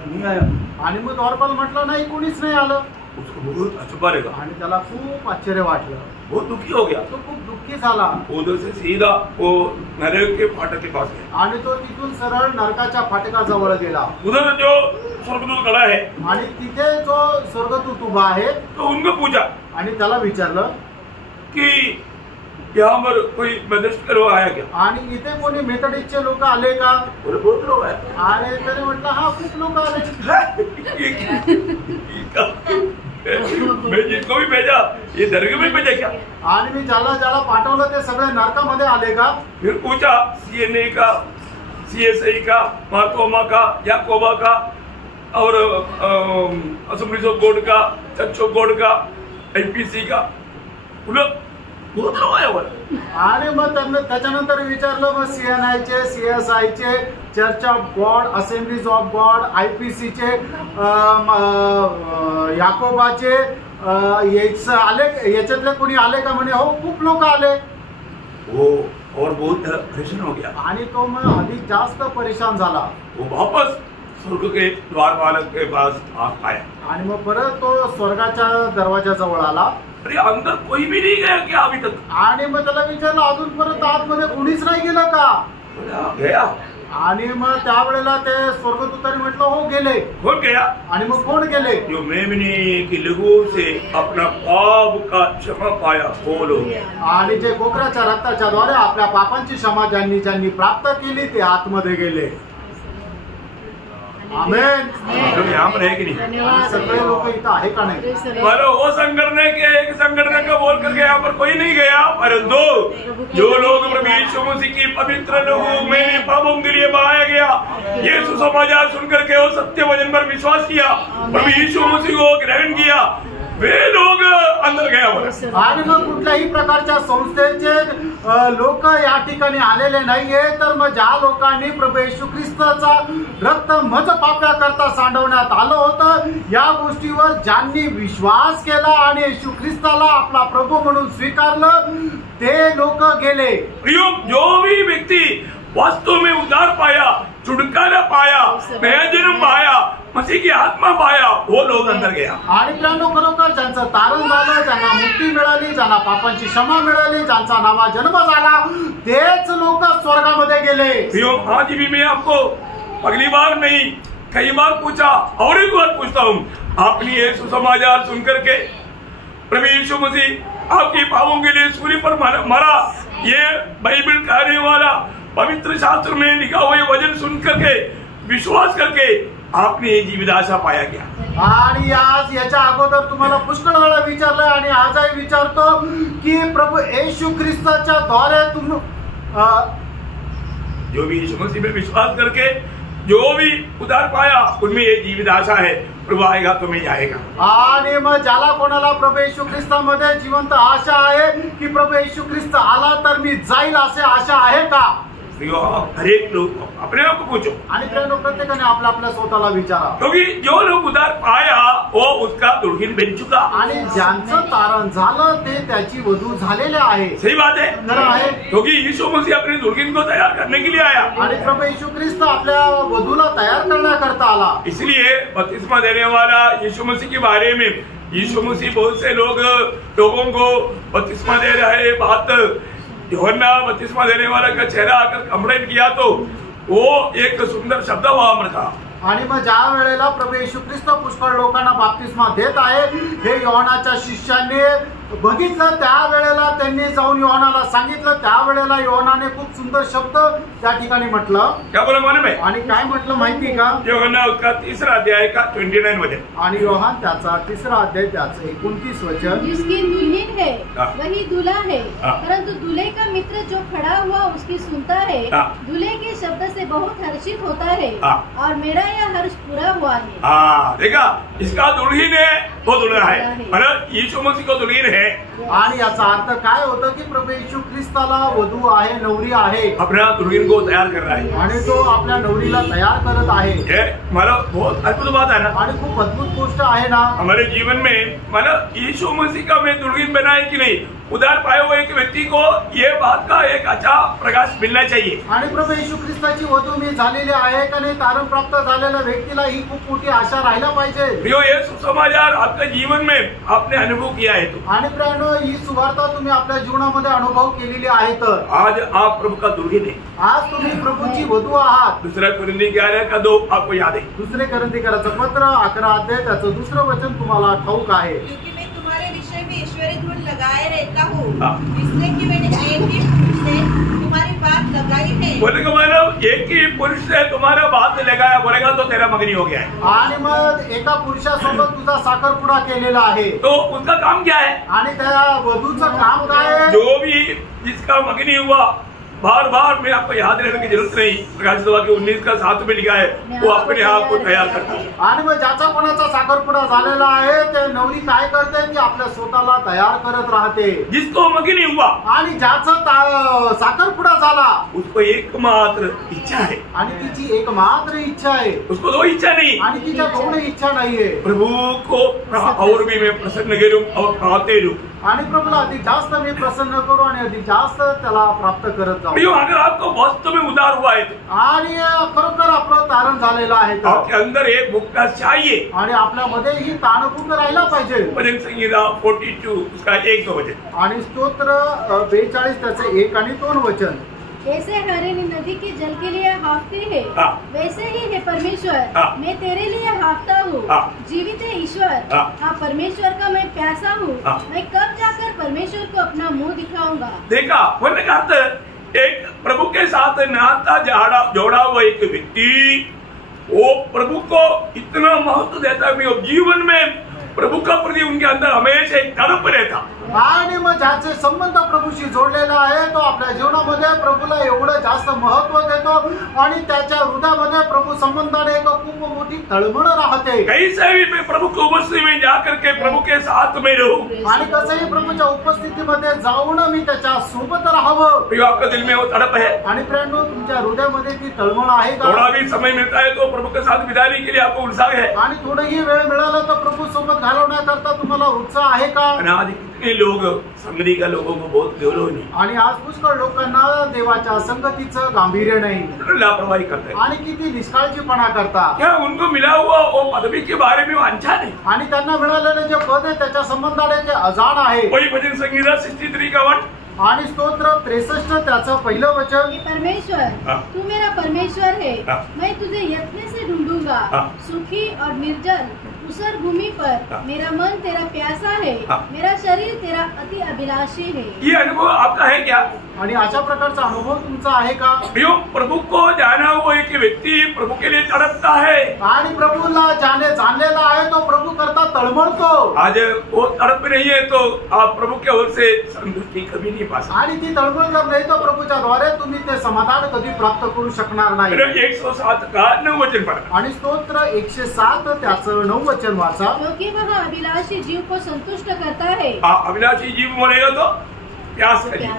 नहीं आया. आणि मग द्वारपाल म्हटलं नाही, कोणीच नाही आलं. उसको बहुत अचंभा लगा. आणि त्याला खूप आश्चर्य वाटलं. बहुत दुखी हो गया. तो खूप दुःखी झाला. उधर से सीधा वो नरक के फाटक के पास गया. आणि तो तिथून सरळ नरकाच्या फाटकाजवळ गेला. उधर जो स्वर्गदूत खड़ा है, आणि तिथे जो स्वर्गदूत उभा आहे तो उनको पूछा आणि त्याला विचारलं कि यहाँ पर कोई मेथडिस्ट लोग आया क्या? आणि इथे कोणी मेथडिस्टचे लोक आले का? बोले बहुत लोग आए. आणि त्याने म्हटलं हा खूप लोक आले. मैं जिसको भी भेजा ये दरगाह में भेजा क्या? आणि मी ज्याला पाठवलं ते सगळे नरकामध्ये आले का? फिर पूछा सीएनए का, सीएसआई का, मार्कोमा का, याकोबा का और असेंबलीज ऑफ गॉड का, चर्च ऑफ गॉड का, आईपीसी का. आणि मग त्यांना त्याच्यानंतर विचारलं मग सीएनआयचे, सीएसआयचे, church of God, assemblies of God, आयपीसीचे, याकोबाचे आले, याच्यातले कोणी आले का? म्हणे हो खूप लोक आले. वो और बहुत परेशान हो गया. आणि तो मग अधिक जास्त परेशान झाला. वो वापस स्वर्ग के द्वारपालक के पास आया. आणि मग परत तो स्वर्गाच्या दरवाजाजवळ आला. अरे अंदर कोई भी नहीं गया क्या अभी तक? आणि मग त्याला विचारलं अजून परत आतमध्ये कोणीच नाही गेलं का? गया. आणि मग त्यावेळेला ते स्वर्गदूतांनी म्हटलं हो गेले. कौन गया? आणि मग कोण गेले? जो मेमने की लहू से अपना पाप का क्षमा पाया वो लोग. आणि जे कोकराच्या रक्ताच्या द्वारे आपल्या पापांची क्षमा ज्यांनी प्राप्त केली ते आतमध्ये गेले. आमेन. यहाँ पर है कि नहीं? सगळे लोक इथं आहे का नाही? बोलो वो संगठन के एक संगठन का बोल करके यहाँ पर कोई नहीं गया, परंतु जो लोग प्रभु यीशु मसीह की पवित्र लहू में पापों के लिए बहाया गया, ये सुसमाचार सुनकर के वो सत्य वचन पर विश्वास किया, प्रभु यीशु मसीह को ग्रहण किया, वे लोग अंदर गया. आणि मग कुठल्याही प्रकारच्या संस्थेचे लोक या ठिकाणी आलेले नाहीये, तर मग ज्या लोकांनी प्रभू येशू ख्रिस्ताचा रक्त मज पाप्या करता सांडवण्यात आलं होतं, या गोष्टीवर ज्यांनी विश्वास केला आणि येशू ख्रिस्ताला आपला प्रभू म्हणून स्वीकारलं ते लोक गेले. जो भी व्यक्ति वास्तव में उद्धार पाया, छुटकारा पाया, नया जन्म पाया, मसीह की आत्मा पाया, वो लोग अंदर गया. आणि प्रियांनो, खरोखर ज्यांचं तारण झालं, ज्यांना मुक्ती मिळाली, ज्यांना पापांची क्षमा मिळाली, ज्यांचा नवा जन्म झाला, तेच लोक स्वर्गामध्ये गेले. आज भी मैं आपको अगली बार नहीं कई बार पूछा और एक बार पूछता हूँ, आपने ये सुसमाचार सुनकर के प्रभु यीशु मसीह आपके पापों के लिए सूली पर मरा, ये बाइबल कहने वाला पवित्र शास्त्र में लिखा हुआ वचन सुन करके विश्वास करके आपने ये जीवित आशा पाया क्या? आणि आज याच्या अगोदर तुम्हाला पुष्कळ वेळा विचारलं आणि आजही विचारतो की प्रभू येशू ख्रिस्ताच्या द्वारे तुम जो भी यीशु मसीह में विश्वास करके जो भी उधार पाया उनमें ये जीवित आशा है, प्रभु आएगा तो मैं जाएगा। आणि मग ज्याला कोणाला प्रभू येशू ख्रिस्तामध्ये जिवंत आशा आहे की प्रभू येशू ख्रिस्त आला तर मी जाईल असे आशा आहे का? हर एक लोग अपने आप को पूछो, आणि प्रत्येकाने आपल्या आपल्या स्वतःला विचारा, क्योंकि जो लोग उधार पाया वो उसका दुल्हन बन चुका। आणि ज्यांचं तारण झालं ते त्याची वधू झालेले आहे। सही बात है, खरं आहे, क्योंकि यीशु मसीह अपनी दुल्हन को तैयार करने के लिए आया आणि प्रभू येशू ख्रिस्त आपल्या वधूला तयार करण्याकरता आला। इसलिए बपतिस्मा देने वाला यीशु मसीह के बारे में यीशु मसीह बहुत से लोगों को बपतिस्मा दे रहे बात यूहन्ना बपतिस्मा देने वाला का चेहरा आकर कंप्लेंट किया तो वो एक सुंदर शब्द वहां रखा। आणि मग ज्या वेळेला प्रभू येशू ख्रिस्त पुष्कळ लोकांना बाप्तिस्मा देत आहे हे योहानाच्या शिष्यांनी बघितलं, त्यावेळेला त्यांनी जाऊन योहानाला सांगितलं, त्यावेळेला योहानाने खूप सुंदर शब्द त्या ठिकाणी म्हटलं। क्या बोला मालूम है? आणि काय म्हटलं माहिती का? यूहन्ना उसका 3रा अध्याय का 29 वचन, आणि योहान त्याचा 3रा अध्याय त्याचं 29 वचन, जिसकी दुल्हन है वही दूल्हा है, हाँ। परंतु दूल्हे का मित्र जो खड़ा हुआ उसकी सुनता है, हाँ। दूल्हे के शब्द से बहुत हर्षित होता है, हाँ। और मेरा यह हर्ष पूरा हुआ है। हाँ देखा, इसका दुल्हन है वो दूल्हा है, मतलब यीशु मसीह को दुल्हन है। आणि याचा अर्थ काय होतं की प्रभू येशू ख्रिस्ताला वधू आहे, नवरी आहे, अपना दुल्हन को तैयार कर रहा है आणि तो आपल्या नवरीला तयार करत आहे। ये मतलब बहुत अद्भुत बात है ना, आणि खूप अद्भुत गोष्ट आहे ना। हमारे जीवन में मतलब यीशु मसीह का मैं दुल्हन बना है कि नहीं, उधार पाए हुए एक व्यक्ति को ये बात का एक अच्छा प्रकाश मिलना चाहिए। आणि प्रभू येशू ख्रिस्ताची वधू मी झालेली आहे का नाही, तारण प्राप्त झालेल्या व्यक्तीला ही खूप मोठी आशा राहायला पाहिजे। प्रियो, ये सुसमाचार आपके जीवन में आपने अनुभव किया है तो, आणि प्रियानो ही सुवार्ता तुम्ही आपल्या जीवनामध्ये अनुभव केलेली आहे तर आज आप प्रभु का दुल्हन है। आज तुम्ही प्रभूची वधू आहात। 2 कुरिन्थी 11:2 आपको याद है? 2 कुरिन्थीकराचं पत्र 11 अध्याय त्याचं 2रं वचन तुम्हाला ठाऊक आहे। क्योंकि मैं तुम्हारे विषय में ईश्वरी धुन लगाए रहता हूँ, हाँ। इसलिए कि मैंने एक ही पुरुष से तुम्हारी बात लगाई है। बोले का मतलब एक ही पुरुष से तुम्हारा बात लगाया, बोलेगा तो तेरा मगनी हो गया है। आणि मग एका पुरुषासोबत तुझा साखरपुडा केलेला आहे, तो उसका काम क्या है? आणि त्या वधूचं काम काय आहे? जो भी जिसका मगनी हुआ, बार बार मैं आपको याद रहने की जरूरत नहीं, प्रकाशित वाक्य 19:7 में लिखा है, वो अपने आप को तैयार करता है। आणि मग ज्याचा कोणाचा साखरपुडा झालेला आहे ते नवरी काय करते की आपल्या स्वतःला तयार करत राहते। जिसको मगनी हुआ आणि ज्याचा साखरपुडा झाला उसको एकमात्र इच्छा है, आणि तिची एकमात्र इच्छा आहे, उसको दो इच्छा नहीं, आणि तिच्या दोन इच्छा नाहीये। प्रभु को और भी मैं प्रसन्न करूं और पाते रहूं। आणि प्रभूला अधिक जास्त मी प्रसन्न करू आणि अधिक जास्त त्याला प्राप्त करत जाऊ। प्रियो, अगर आपको वास्तव में उधार हुआ है तो आणि खरोखर आपलं तारण झालेलं आहे तर आपके अंदर एक भूखा चाहिए। आणि आपल्यामध्ये ही ताणभूक राहायला पाहिजे। भजन संहिता 42 उसका 1-2 वचन, आणि स्तोत्र 42 त्याचे 1 आणि 2 वचन, जैसे हरिणी नदी के जल के लिए हाफती है, हाँ। वैसे ही है परमेश्वर, हाँ। मैं तेरे लिए हाफता हूँ। हाँ। जीवित है ईश्वर, हाँ। हाँ परमेश्वर का मैं प्यासा हूँ, हाँ। मैं कब जाकर परमेश्वर को अपना मुंह दिखाऊंगा। देखा बोलने का अर्थ, एक प्रभु के साथ नाता जोड़ा हुआ एक व्यक्ति वो प्रभु को इतना महत्व देता है, जीवन में प्रभु का प्रति उनके अंदर हमेशा एक तड़प रहता। आणि मग ज्याचे संबंध प्रभूशी जोडलेला आहे तो आपल्या जीवनामध्ये प्रभूला एवढं जास्त महत्व देतो आणि त्याच्या हृदयामध्ये प्रभू संबंधाने एक खूप मोठी तळमळ राहते। कैसे भी मैं प्रभु की उपस्थिति में जाकर के प्रभु के साथ में रहूं, आणि कसंही प्रभूच्या उपस्थितीमध्ये जाऊन मी त्याच्या सोबत राहावं। प्रियो, आपके दिल में वो तड़प है? आणि प्रेरणो तुमच्या हृदयामध्ये ती तळमळ आहे का? थोड़ा भी समय मिलता है तो प्रभु के साथ बिताने के लिए आपको उत्साह है? आणि थोडंही वेळ मिळाला तर प्रभू सोबत घालवण्याकरता तुम्हाला उत्साह आहे का? आज कितने लोग संगति का लोगों को बहुत गौरव नहीं, आणि आज पुष्कळ लोकांना देवाच्या संगतीचं गांभीर्य नाही लापरवाही करते हैं। आणि किती निष्काळजीपणा करता। क्या उनको मिला हुआ वो पदवी के बारे में वो अनजान है? आणि त्यांना मिळालेलं जे पद आहे त्याच्या संबंधाने ते अजाण आहे। वही भजन संहिता 63 का 1 आणि स्तोत्र 63 त्याचं पहिलं वचन, हे परमेश्वर, हाँ। तू मेरा परमेश्वर है, हाँ। मैं तुझे यत्न से ढूंढूंगा, हाँ। सुखी और निर्जल ऊसर भूमि पर, हाँ। मेरा मन तेरा प्यासा है, हाँ। मेरा शरीर तेरा अति अभिलाषी है। ये अनुभव आपका है क्या? आणि अशा प्रकारचा अनुभव तुमचा आहे का? प्रियो, प्रभु को जाना हुआ एक व्यक्ति प्रभु के लिए तड़पता है। आणि प्रभूला ज्याने जाणलेला आहे तो प्रभू करता तळमळतो. आज वो तड़प नहीं है तो आप प्रभु की ओर से संतुष्टि कभी नहीं पा सकते. आणि ती तळमळ जर नाही तर प्रभूच्या द्वारे तुम्ही ते समाधान कधी प्राप्त करू शकणार नाही. 107 का 9 वचन पढ़ा. आणि स्तोत्र 107 त्याचं 9 वचन वाचा. क्योंकि वह अभिलाषी जीव को संतुष्ट करता है. अभिलाषी जीव बोलेगा तो प्यास का जीव,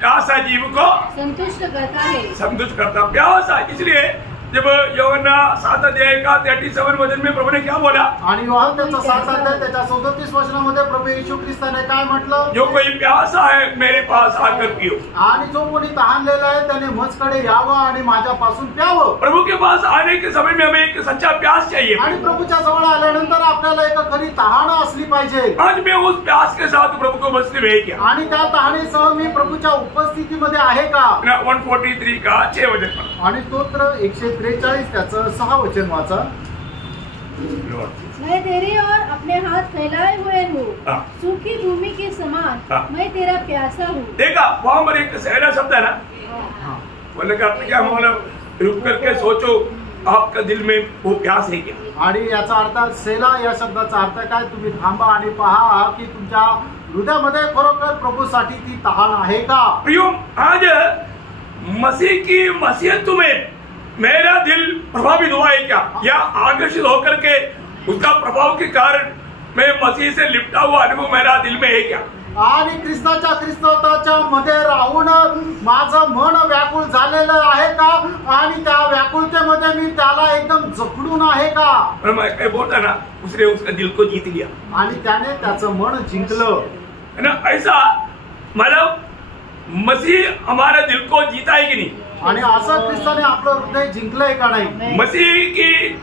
प्यासा जीव को संतुष्ट करता है. संतुष्ट करता प्यासा. इसलिए जब यूहन्ना 7 अध्याय का 37 वचन में प्रभु ने क्या बोला, आणि योहान त्याचा 7 अध्याय त्याच्या 37 वचनामध्ये प्रभू येशू ख्रिस्ताने काय म्हटलं, जो कोई प्यासा है मेरे पास आकर पियो. आणि जो कोणी तहानलेला आहे त्याने मजकडे यावं आणि माझ्यापासून प्यावं. प्रभु के पास आने के समय में हमें एक सच्चा प्यास चाहिए. आणि प्रभूच्या जवळ आल्यानंतर आपल्याला एक खरी तहान असली पाहिजे. आज मैं उस प्यास के साथ प्रभु को बसने में क्या, आणि त्या तहानेसह मी प्रभूच्या उपस्थितीमध्ये आहे का. 143 का 6 वचन. आणि स्तोत्र 143 त्याचं 6 वचन वाचा. मैं तेरी ओर अपने हाथ फैलाए हुए हूँ, सूखी भूमि के समान मैं तेरा प्यासा हूँ. देखा वहां पर एक सहरा शब्द है ना, बोलने का अर्थ क्या, मतलब रुक करके सोचो आपका दिल में वो प्यास है क्या. आणि याचा अर्थ सेला या शब्दाचा अर्थ काय, तुम्ही थांबा आणि पहा की तुमच्या हृदयामध्ये खरोखर प्रभूसाठी ती तहान आहे का. प्रियो, आज मसीह की मसीहत में मेरा दिल प्रभावित हुआ है क्या, या आकर्षित होकर के उसका प्रभाव के कारण मैं मसीह से लिपटा हुआ अनुभव मेरा दिल में है क्या. आणि ख्रिस्ताच्या मध्ये राहून माझं मन व्याकुळ झालेलं आहे का, आणि त्या व्याकुळतेमध्ये मी त्याला एकदम जखडून आहे का. मैं बोलता ना, उसने उसका दिल को जीत लिया आणि त्याने त्याचं मन जिंकलं. है ना. ऐसा मतलब मसीह हमारे दिल को जीता है कि नहीं. आणि असं ख्रिस्ताने आपलं हृदय जिंकलंय का नाही. मसीह की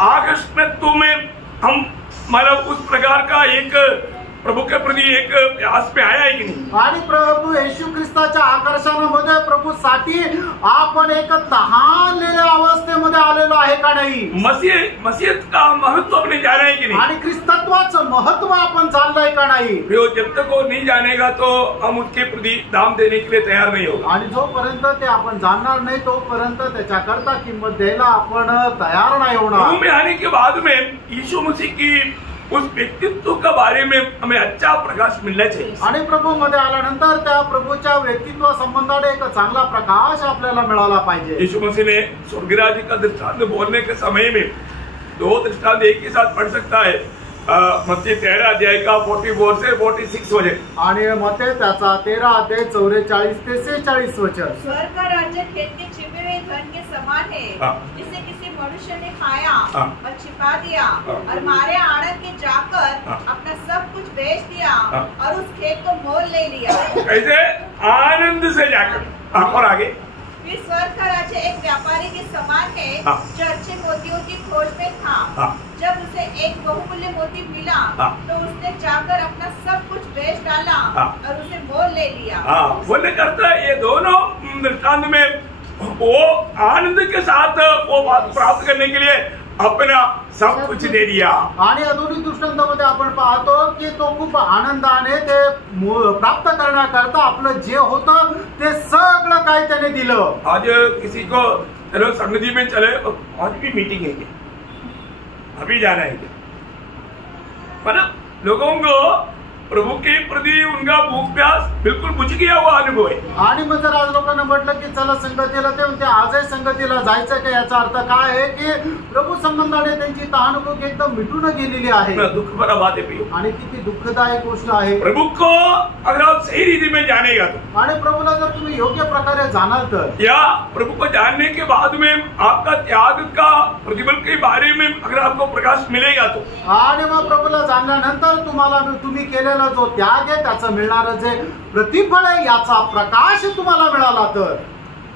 आकर्षणत्व में हम मतलब उस प्रकार का एक प्रभु के प्रति एक प्यास पे आया है कि नहीं. आणि प्रभू येशू ख्रिस्ताच्या आकर्षणामध्ये प्रभूसाठी आपण एक तहानलेल्या अवस्थेमध्ये आलेलो आहे का नाही. मसीहत का महत्व अपने जाना है कि नहीं. आणि ख्रिस्तत्वाचं महत्व आपण जाणलंय का नाही. जब तक वो नहीं जानेगा तो हम उसके प्रति दाम देने के लिए तैयार नहीं होगा. आणि जोपर्यंत ते आपण जाणणार नाही तोपर्यंत त्याच्याकरता किंमत द्यायला आपण तयार नाही होणार. प्रभु में आने के बाद में यीशु मसीह की उस व्यक्तित्व के बारे में हमें अच्छा प्रकाश मिलना चाहिए. आणि प्रभू मध्ये आल्यानंतर त्या प्रभूच्या व्यक्तित्व संबंधाने एक चांगला प्रकाश आपल्याला मिळाला पाहिजे. यीशु मसीह ने स्वर्गराज का दृष्टांत बोलने के समय में 2 दृष्टांत एक ही साथ पढ़ सकता है. मत्ती 13 अध्याय का 44 से 46 वचन. आणि मत्ती त्याचा 13 अध्याय 44 ते 46 वचन. स्वर्ग का राज्य खेत के छिपे हुए धन के समान है, जिसे किसी मनुष्य ने खाया और छिपा दिया और मारे आड़त के जाकर अपना सब कुछ बेच दिया और उस खेत को मोल ले लिया. ऐसे आनंद से जाकर और आगे. फिर स्वर्ग का राज्य एक व्यापारी के समान है जो अच्छे मोतियों की खोज में था. जब उसे एक बहुमूल्य मोती मिला तो उसने जाकर अपना सब कुछ बेच डाला और उसे मोल ले लिया. बोलने करता है ये दोनों दृष्टांत में वो आनंद के साथ वो बात प्राप्त करने के लिए अपना सब कुछ दे दिया. आणि दोन्ही दृष्टांतामध्ये आपण पाहतो की तो खूप आनंदाने ते प्राप्त करण्याकरता आपलं जे होतं ते सगळं काय त्याने दिलं. आज किसी को चलो समिति में चले, आज भी मीटिंग है क्या, अभी जाना है क्या, मतलब लोगों को प्रभु के प्रति उनका भूख प्यास बिलकुल बुझ गया हुआ अनुभव है. आणि मग जर आज लोकांना म्हटलं की चला संगतीला, ते म्हणते आजही संगतीला जायचं का. याचा अर्थ काय आहे की प्रभू संबंधाने त्यांची तहानभूक एकदम मिटून गेलेली आहे. दुख भरा बात है. आणि किती दुःखदायक गोष्ट आहे. प्रभु को अगर आप सही रीति में जानेगा तो, आणि प्रभूला जर तुम्ही योग्य प्रकारे जाणार तर, या प्रभु को जानने के बाद में आपका त्याग का प्रतिफल के बारे में अगर आपको प्रकाश मिलेगा तो, आणि मग प्रभूला जाणल्यानंतर तुम्ही केलेला जो त्याग आहे त्याचं मिळणारं जे प्रतिफळ आहे याचा प्रकाश तुम्हाला मिळाला तर.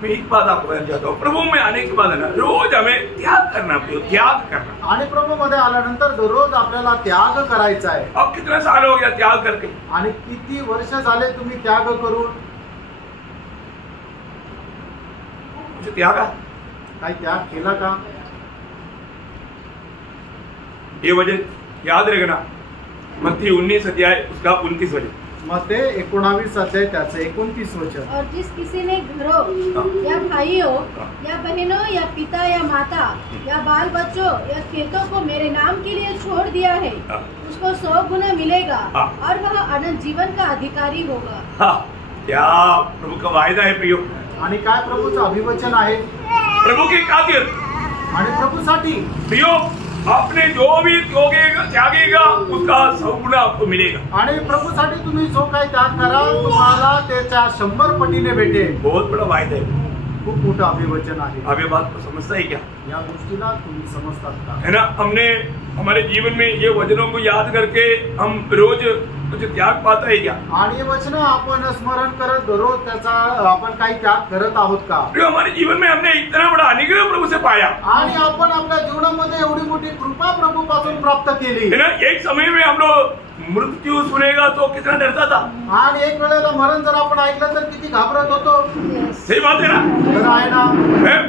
मैं एक बात आपको कहना चाहता हूँ, प्रभु में आने के बाद ना रोज हमें त्याग करना पड़ेगा, त्याग करना. आणि प्रभू मध्ये आल्यानंतर दररोज आपल्याला त्याग करायचा आहे. अब कितना साल हो गया त्याग करके, आणि किती वर्ष झाले तुम्ही त्याग करून. त्याग काय त्याग केला का. ये वजह याद रखना. मत्ती 19 अध्याय उसका 29 वचन. मत्ती 19 अध्याय त्याचे 29 वचन. और जिस किसी ने घरों या भाइयों या बहनों या पिता या माता या बाल बच्चों या खेतों को मेरे नाम के लिए छोड़ छोड़ दिया है उसको 100 गुना मिलेगा और वह अनंत जीवन का अधिकारी होगा। क्या प्रभु का वायदा है प्रियो, आणि काय प्रभूचं अभिवचन आहे प्रभु की खातिर आणि प्रभूसाठी प्रियो, आपने जो भी त्यागेगा उसका 100 गुना आपको मिलेगा। आणि प्रभूसाठी तुम्ही जो काही त्याग कराल तुम्हाला त्याच्या 100 पटीने भेटेल। बहुत बड़ा वायदा है, खूप मोठं अभिवचन आहे। आप ये बात को समझता है क्या? या गोष्टीला तुम्ही समजतात का? है ना, हमने हमारे जीवन में ये वचनों को याद करके हम रोज कुछ त्याग पाता है क्या? आणि हे वचन आपण स्मरण करत दररोज त्याचा आपण काही त्याग करत आहोत का? हमारे जीवन में हमने इतना बड़ा अनुग्रह प्रभु से पाया आणि आपण आपल्या जीवनामध्ये एवढी मोठी कृपा प्रभू पासून प्राप्त केली। है ना, एक समय में हम लोग मृत्यू सुनेगा तो कितना डरता था, आणि एक वेळेला मरण जर आपण ऐकलं तर किती घाबरत होतो। सही बात है ना? तर आहे ना,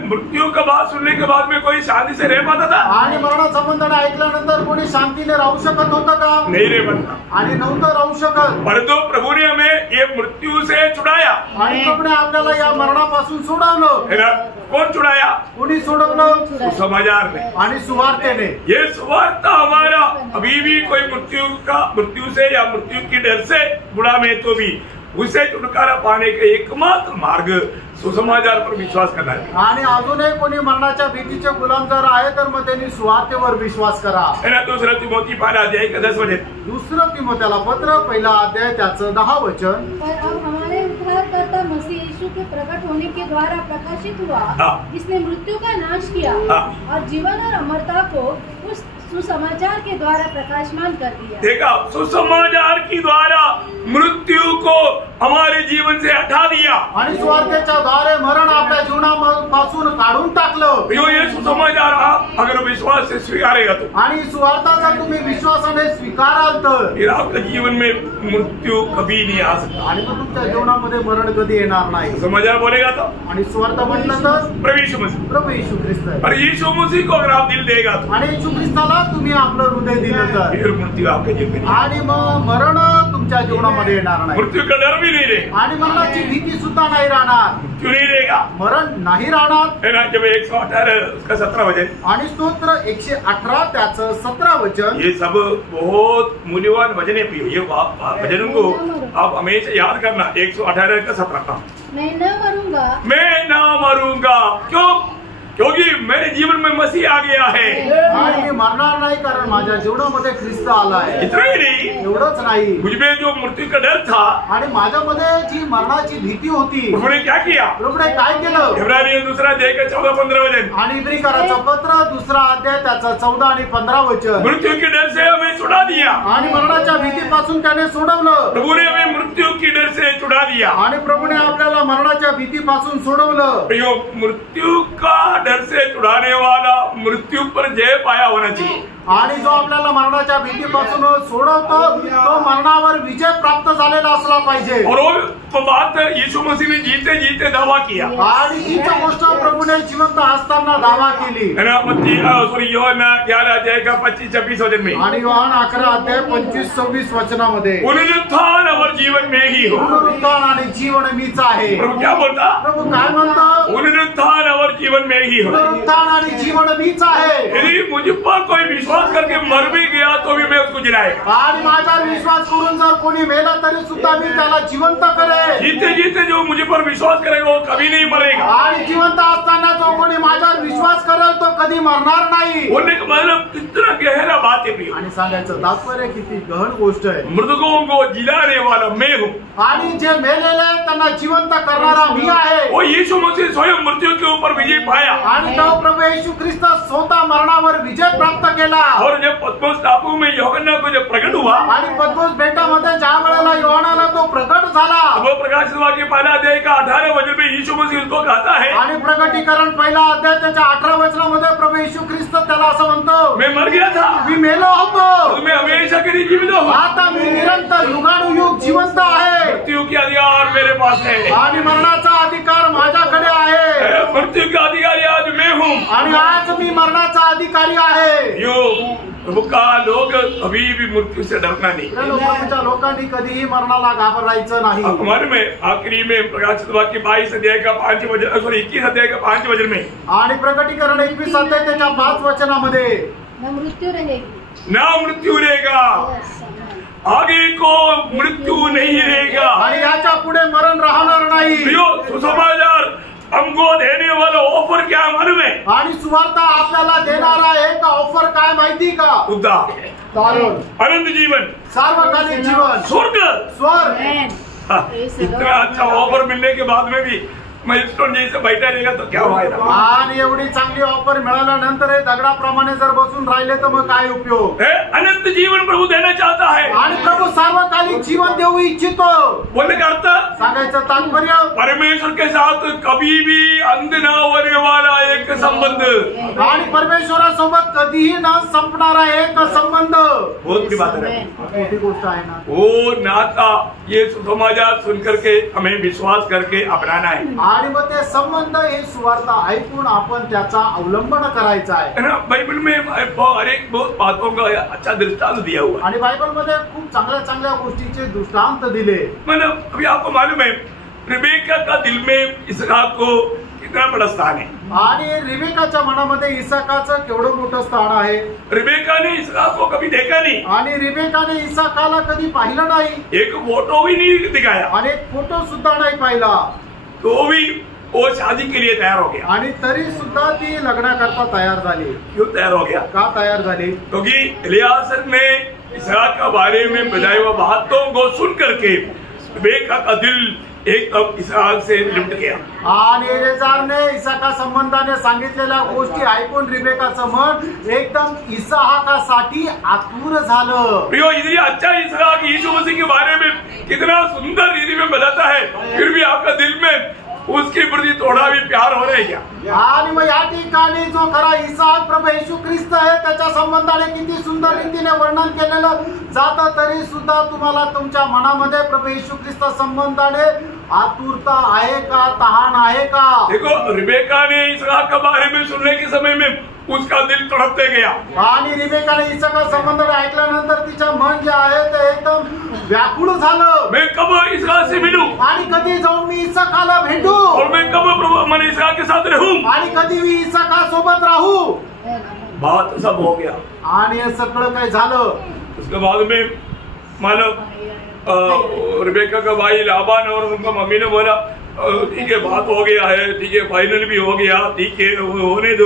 मृत्यू का बात सुनने के बाद में कोई शांति से रह पाता था? आणि मरणा संबंधाने ऐकल्यानंतर कोणी शांतीने राहू शकत होतं का? नहीं रह पाता, आणि नव्हतं राहू शकत। परंतु प्रभु ने हमें ये मृत्यू से छुड़ाया आणि प्रभूने आपल्याला या मरणापासून सोडवलं। है ना, कौन छुड़ाया? कोणी सोडवलं? सुसमाचार में आणि सुवार्तेने। ये सुवार्ता हमारा अभी भी कोई मृत्यु से या मृत्यु की डर से बुरा में तो भी उसे छुटकारा पाने का एकमात्र मार्ग सुसमाचार पर विश्वास करना है। आणि अजूनही कोणी मरणाच्या भीतीचे गुलाम जर आहे तर मग त्यांनी सुवार्तेवर विश्वास करा। है ना, दूसरा तिमोथी 5 अध्याय 10 वचन, दुसरं तिमोथेला पत्र 1 अध्याय त्याचं 10 वचन। पर अब हमारे उद्धारकर्ता मसीह यीशु के प्रकट होने के द्वारा प्रकाशित हुआ, जिसने मृत्यु का नाश किया और जीवन और अमरता को उस सुसमाचार के द्वारा प्रकाशमान कर दिया। देखा, सुसमाचार के द्वारा मृत्यू को हमारे जीवन से हटा दिया आणि सुवार्तेच्या द्वारे मरण आपल्या जीवनापासून काढून टाकलं। ये सुसमाचार आप अगर विश्वास से स्वीकारेगा तो, आणि सुवार्ता जर तुम्ही विश्वासाने स्वीकाराल तर फिर आपके जीवन में मृत्यू कभी नहीं आ सकता। आणि मग तुमच्या जीवनामध्ये मरण कधी येणार नाही। सुसमाचार बोलेगा तो आणि सुवार्ता म्हटलं तर प्रभु यीशु मसीह, प्रभू येशू ख्रिस्त आहे। और यीशु मसीह को अगर आप दिल देगा तो आणि येशू ख्रिस्ताला तुम्ही आपलं हृदय दिलं तर फिर मृत्यू आपके जीवन में नहीं। आणि मग मरण तुमच्या जीवनामध्ये येणार नाही। मृत्यू का डर भी नहीं रहेगा, आणि मरणाची भीती सुद्धा नाही राहणार। क्यों नहीं रहेगा? मरण नाही राहणार। है ना, जब 118 उसका 17 वचन, आणि स्तोत्र 118 त्याचं 17 वचन। ये सब बहुत मूल्यवान वचन है प्रियो, ये वचन को आप हमेशा याद करना। 118 का 17, मैं न मरूंगा, मैं ना मरूंगा, क्यों? क्योंकि मेरे जीवन में मसीह आ गया है। आणि मी मरणार नाही कारण माझ्या जीवनामध्ये ख्रिस्त आला आहे। इतना ही नहीं, एवढंच नाही, मुझमें जो मृत्यू का डर था, आणि माझ्यामध्ये जी मरणाची भीती होती उन्होंने क्या किया? प्रभूने काय केलं? इब्रानियों 2 अध्याय का 14-15 वचन, आणि इब्रिकराचं पत्र 2 अध्याय त्याचं 14 आणि 15 वचन। मृत्यू के डर से हमें छुड़ा दिया, आणि मरणाच्या भीतीपासून त्याने सोडवलं। प्रभु ने हमें मृत्यू की डर से छुड़ा दिया। आणि प्रभूने आपल्याला मरणाच्या भीतीपासून सोडवलं। प्रियो, मृत्यू का डर से छुड़ाने वाला मृत्यू पर जय पाया होना चाहिए। आणि जो आपल्याला मरणाच्या भीतीपासून सोडवतो तो मरणावर विजय प्राप्त झालेला असला पाहिजे। और वो बात यीशु मसीह ने जीते जीते दावा किया। आणि हीच गोष्ट प्रभूने जिवंत असताना दावा केली। है ना, योहन्ना 11 अध्याय का 25-26 वचन में, आणि योहान 11 अध्याय 25-26 वचनामध्ये पुनरुत्थान और जीवन में ही हो। पुनरुत्थान आणि जीवन मीच आहे। प्रभु क्या बोलता? प्रभू काय म्हणतो? पुनरुत्थान और जीवन में ही हो। पुनरुत्थान आणि जीवन मीच आहे। यदि मुझ पर कोई विश्वास करके मर भी गया तो भी मैं उसको जिलाएगा। आणि माझ्यावर विश्वास करून जर कोणी मेला तरी सुद्धा मी त्याला जिवंत करेन। जीते जीते जो मुझे पर विश्वास करेगा वो कभी नहीं मरेगा। आणि जिवंत असताना जो कोणी माझ्यावर विश्वास करेल तो कधी मरणार नाही। बोलने का मतलब कितना गहरा बात है प्रिय। आणि सांगायचं तात्पर्य किती गहन गोष्ट आहे। मृतकों को जिलाने वाला मैं हूँ, आणि जे मेलेले त्यांना जिवंत करणारा मी आहे। वो यीशु मसीह स्वयं मृत्यू के ऊपर विजय पाया। आणि तो प्रभू येशू ख्रिस्त स्वतः मरणावर विजय प्राप्त केला। और जब पद्मोस टापू में यूहन्ना को जब प्रकट हुआ, आणि पद्मोस बेटामध्ये ज्या वेळेला योहानाला तो प्रकट झाला, वो प्रकाशित वाक्य 1 अध्याय का 18 वचन में यीशु मसीह उसको कहता है, आणि प्रकटीकरण 1 अध्याय त्याच्या 18 वचनामध्ये प्रभू येशू ख्रिस्त त्याला असं म्हणतो, मैं मर गया था, मी मेलो होतो, मैं हमेशा के लिए जीवित हूँ, आता मी निरंतर युगानुयुग जिवंत आहे। मृत्यू के अधिकार मेरे पास है, आणि मरणाचा अधिकार माझ्याकडे आहे। मृत्यू का अधिकारी आज मैं हूँ, आणि आज मी मरणाचा अधिकारी आहे। यो प्रभु का लोग अभी भी मृत्यू से डरना नहीं। प्रभूच्या लोकांनी कधीही मरणाला घाबरायचं नाही। हमारे में आखिरी में प्रकाशित वाक्य 22 अध्याय का 5 वचन, सॉरी 21 अध्याय का 5 वचन में, आणि प्रकटीकरण 21 अध्याय त्याच्या 5 वचनामध्ये, न मृत्यू रहेगी, ना मृत्यू रहेगा, आगे को मृत्यू नहीं रहेगा। आणि याच्या पुढे मरण राहणार नाही। प्रियो, सुसमाचार हमको देने वाला ऑफर क्या है मालूम है? आणि सुवार्ता आपल्याला देणारा एक ऑफर काय माहिती का? उद्धार, अनंत जीवन, सार्वकालिक जीवन, स्वर्ग। इतना अच्छा ऑफर मिलने के बाद में भी माइलस्टोन जैसे बैठा रहेगा तो क्या फायदा? आणि एवढी चांगली ऑफर मिळाल्यानंतर हे दगडाप्रमाणे जर बसून राहिले तर मग काय उपयोग? अनंत जीवन प्रभु देना चाहता है आणि प्रभू सार्वकालिक जीवन देऊ इच्छितो। बोलने का अर्थ, सांगायचं तात्पर्य, परमेश्वर के साथ कभी भी अंत न होने वाला एक संबंध, आणि परमेश्वरासोबत कधीही न संपणारा एक संबंध। बहुत बड़ी बात है, मोठी गोष्ट आहे ना। वो नाता ये सुसमाचार सुन करके हमें विश्वास करके अपनाना है। आणि मग ते संबंध हे सुवार्ता ऐकून आपण त्याचा अवलंबन करायचा आहे। ना बाइबल में हर एक बहुत बातों का अच्छा दृष्टांत दिया हुआ, आणि बायबल मध्ये खूप चांगल्या चांगल्या गोष्टीचे दृष्टांत दिले। मतलब अभी आपको मालूम है रिबेका का दिल में इसहाक को कितना बड़ा स्थान है, आणि रिबेकाच्या मनामध्ये इसाकाचं केवढं मोठं स्थान आहे। रिबेका ने इसहाक को कभी देखा नहीं, आणि रिबेकाने इसाकाला कधी पाहिलं नाही, एक फोटो भी नहीं दिखाया, आणि एक फोटो सुद्धा नाही पाहिला, तो भी वो शादी के लिए तैयार हो गया। आणि तरी सुद्धा ती लग्नाकरता तयार झाली। क्यों तैयार हो गया? का तयार झाली? क्योंकि इलियासर ने इसहाक के बारे में बताए हुए बातों को सुन करके रिबेका का दिल एकदम इसहाक से लिप्ट गया। आणि एलेजारने इसाका संबंधाने सांगितलेल्या गोष्टी ऐकून रिबेकाचं मन एकदम इसाहाकासाठी आतुर झालं। प्रियो, इतनी अच्छा इसहाक यीशु मसीह के बारे में कितना सुंदर रीति में बताता है, फिर भी आपका दिल में उसके प्रति थोड़ा भी प्यार हो रहा है क्या? आणि मग या ठिकाणी जो खरा इसाक प्रभू येशू ख्रिस्त आहे त्याच्या संबंधाने किती सुंदर रीतीने वर्णन केलेलं जातं, तरी सुद्धा तुम्हाला तुमच्या मनामध्ये प्रभू येशू ख्रिस्त संबंधाने आतुरता आहे का, तहान आहे का? देखो, रिबेका ने इसहाक के बारे में सुनने के समय में उसका दिल तड़पते गया, आणि रिबेकाने इसाका संबंध ऐकल्यानंतर तिचं मन जे आहे ते एकदम व्याकुळ झालं। मैं कब इसहाक से मिलूं, आणि कधी जाऊन मी इसाकाला भेटू, और मैं कब प्रभु मैंने इसहाक के साथ रहूं, आणि कधी मी इसाका सोबत राहू। बात सब हो गया। आणि हे सगळं काय झालं। उसके बाद में मानो रिबेका का भाई लाबान और उनका मम्मी ने बोला ठीक है, बात हो गया है, ठीक है, फाइनल भी हो गया, ठीक है, होने दो।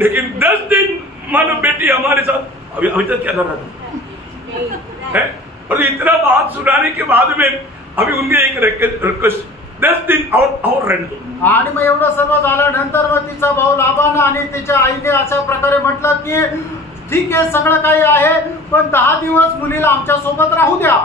लेकिन 10 दिन मानो बेटी हमारे साथ अभी तक क्या कर रहा था है? और इतना बात सुनाने के बाद में अभी उनके एक रिक्वेस्ट, 10 दिन और रहने दो। आणि मग एवढं सर्व झाल्यानंतर मग तिचा भाऊ लाबान आणि तिच्या आईने अशा प्रकारे म्हटलं की ठीक आहे, सगळं काही आहे, पण 10 दिवस मुलीला आमच्या सोबत राहू द्या।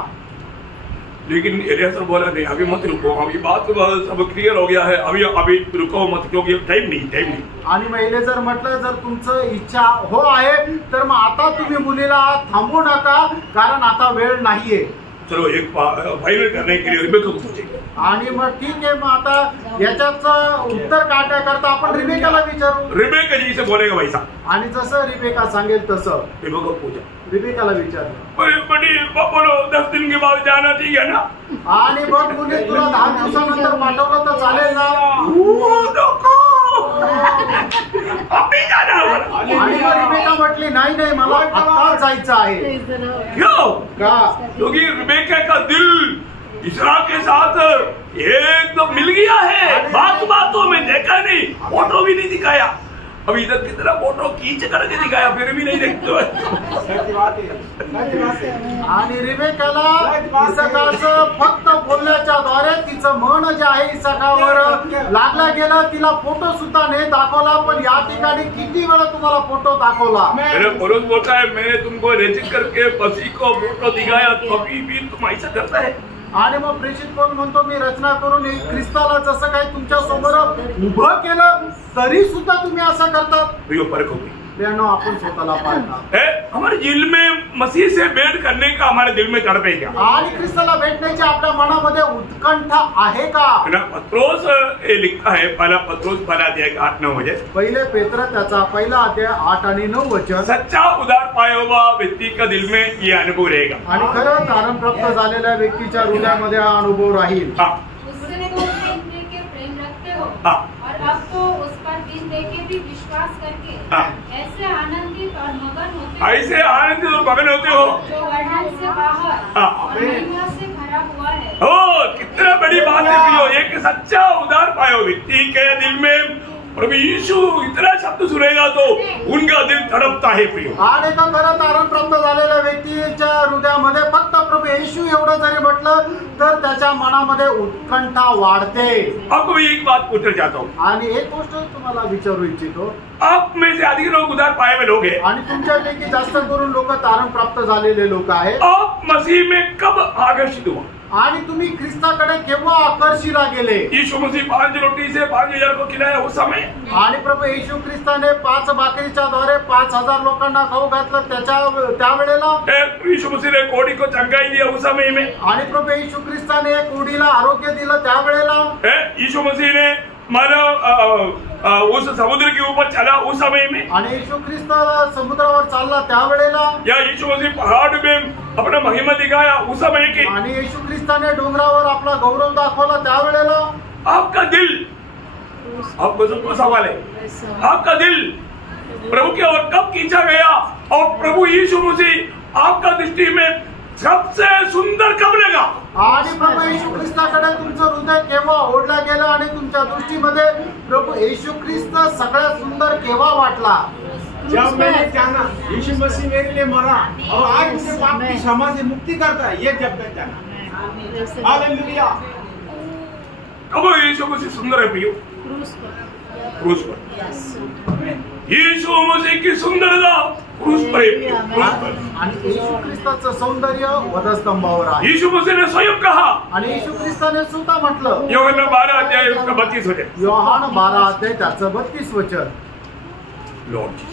लेकिन एलियासर बोला नहीं, अभी मत रुको, अभी बात सब क्लियर हो गया है, अभी रुको मत, क्योंकि टाइम नहीं। आणि मग एलियासर म्हटलं जर तुमचं इच्छा हो आहे तर मग आता तुम्ही मुलीला थांबू नका, कारण आता वेळ नाहीये। चलो एक फाइनल करने के लिए रिबेका को पूछेंगे। आणि मग ठीक आहे, मग आता याच्याचं उत्तर काढण्याकरता आपण रिबेकाला विचारू। रिबेका जी से बोलेगा वैसा, आणि जसं रिबेका सांगेल तसं रिबेका पूछा, रिबेकाला विचारलं, बोलो 10 दिन के बाद जाना ठीक है ना? आणि मग मुली तुला 10 दिवसानंतर पाठवलं तर चालेल ना? अभी जाना होगा। आणि मग रिबेका म्हटली नाही नाही, मला आता जायचं आहे। क्यों? का? क्योंकि रिबेका का दिल इसहाक के साथ एकदम मिल गया है। बातों में देखा नहीं, फोटो भी नहीं दिखाया, अभी इधर कितना फोटो खींच करके दिखाया, फिर भी नहीं देखते। आणि रिबेकाला इसाकाचं फक्त बोलण्याच्या द्वारे तिचं मन जे आहे इसाकावर लागलं गेलं। तिला फोटो सुद्धा नाही दाखवला, पण या ठिकाणी किती वेळा तुम्हाला फोटो दाखवला। मेरे पड़ोस बोलता है मैंने तुमको रेजिक करके पसी को फोटो दिखाया, तो अभी भी तुम ऐसा करता है। आणि मग प्रेषित कोण म्हणतो मी रचना करून ख्रिस्ताला जसं काही तुमच्या समोर उभं केलं तरी सुद्धा तुम्ही असं करतात। परख होगी, आपण स्वतःला पाहता हमारे दिल में मसीह से भेंट करने का हमारे दिल में तड़प है क्या? आणि ख्रिस्ताला भेटण्याची आपल्या मनामध्ये उत्कंठा आहे का? पत्रोस लिखता है, पहला पत्रोस 1:8-9 पहिले पेत्र त्याचा 1:8 आणि 9 वचन, सच्चा उदार पाया हुआ व्यक्ति का दिल में ये अनुभव रहेगा। आणि खरं तारण प्राप्त झालेल्या व्यक्तीच्या हृदयामध्ये हा अनुभव राहील। उससे तो प्रेम रखते हो, और अब तो उस पर दिन देके भी विश्वास विश्वास करके हाँ। ऐसे आनंदित और मगन होते हो ऐसे आनंदित और मगन होते हो जो वर्णन से बाहर हाँ। और महिमा से भरा हुआ है। ओ कितना बड़ी बात है प्रियो, एक सच्चा उदार पायो व्यक्ति के दिल में प्रभु यीशु इतना शब्द सुनेगा तो उनका दिल तड़पता है प्रियो। आणि एका खरं तारण प्राप्त झालेल्या व्यक्तीच्या हृदयामध्ये फक्त प्रभू येशू एवढं जरी म्हटलं तर त्याच्या मनामध्ये उत्कंठा वाढते। आपको मैं एक बात पूछना चाहता हूँ, आणि एक गोष्ट तुम्हाला विचारू इच्छितो, आप में से अधिक लोग उदार पाए हुए लोग हैं, आणि तुमच्यापैकी जास्त करून लोक तारण प्राप्त झालेले लोक आहेत, आप मसीह में कब आकर्षित हुआ? आणि तुम्ही ख्रिस्ताकडे केव्हा आकर्षिला गेले? यीशु मसीह 5 रोटी से 5,000 को खिलाया उस समय, आणि प्रभू येशू ख्रिस्ताने 5 भाकरीच्या द्वारे 5,000 लोकांना खाऊ घातलं त्यावेळेला, यीशु मसीह ने कोड़ी को चंगाई दिया उस समय में, आणि प्रभू येशू ख्रिस्ताने कोडीला आरोग्य दिलं त्यावेळेला, यीशु मसीह ने मानो उस समुद्र के ऊपर चला उस समय में, आणि येशू ख्रिस्त समुद्रावर चालला त्यावेळेला, या यीशु मसीह पहाड़ में अपना महिमा दिखाया उस समय के, आणि येशू ख्रिस्ताने डोंगरावर आपला गौरव दाखवला त्यावेळेला, आपका दिल, आपको सबको सवाल है, आपका दिल प्रभु की ओर कब खींचा गया और प्रभू यीशु मसीह आपका दृष्टि में सबसे सुंदर कब लगा? आणि प्रभू येशू ख्रिस्ताकडे तुमचं हृदय केव्हा ओढला गेलं आणि तुमच्या दृष्टीमध्ये प्रभू येशू ख्रिस्त सगळ्यात सुंदर केव्हा वाटला? जब मैंने जाना यीशु मसीह मेरे लिए मरा और आज मुझे पाप की क्षमा से मुक्ति करता है, ये जब मैं जाना। हालेलुया। कब यीशु मसीह सुंदर है प्रियो? क्रूस पर। यीशु मसीह की सुंदरता क्रूस पर है, क्रूस पर। आणि येशू ख्रिस्ताचं सौंदर्य वधस्तंभावर आहे। यीशु मसीह ने स्वयं कहा, आणि येशू ख्रिस्ताने स्वतः म्हटलं, यूहन्ना 12 अध्याय उसका 32 वचन, योहान 12 अध्याय त्याचं 32 वचन, लॉर्ड जीसस।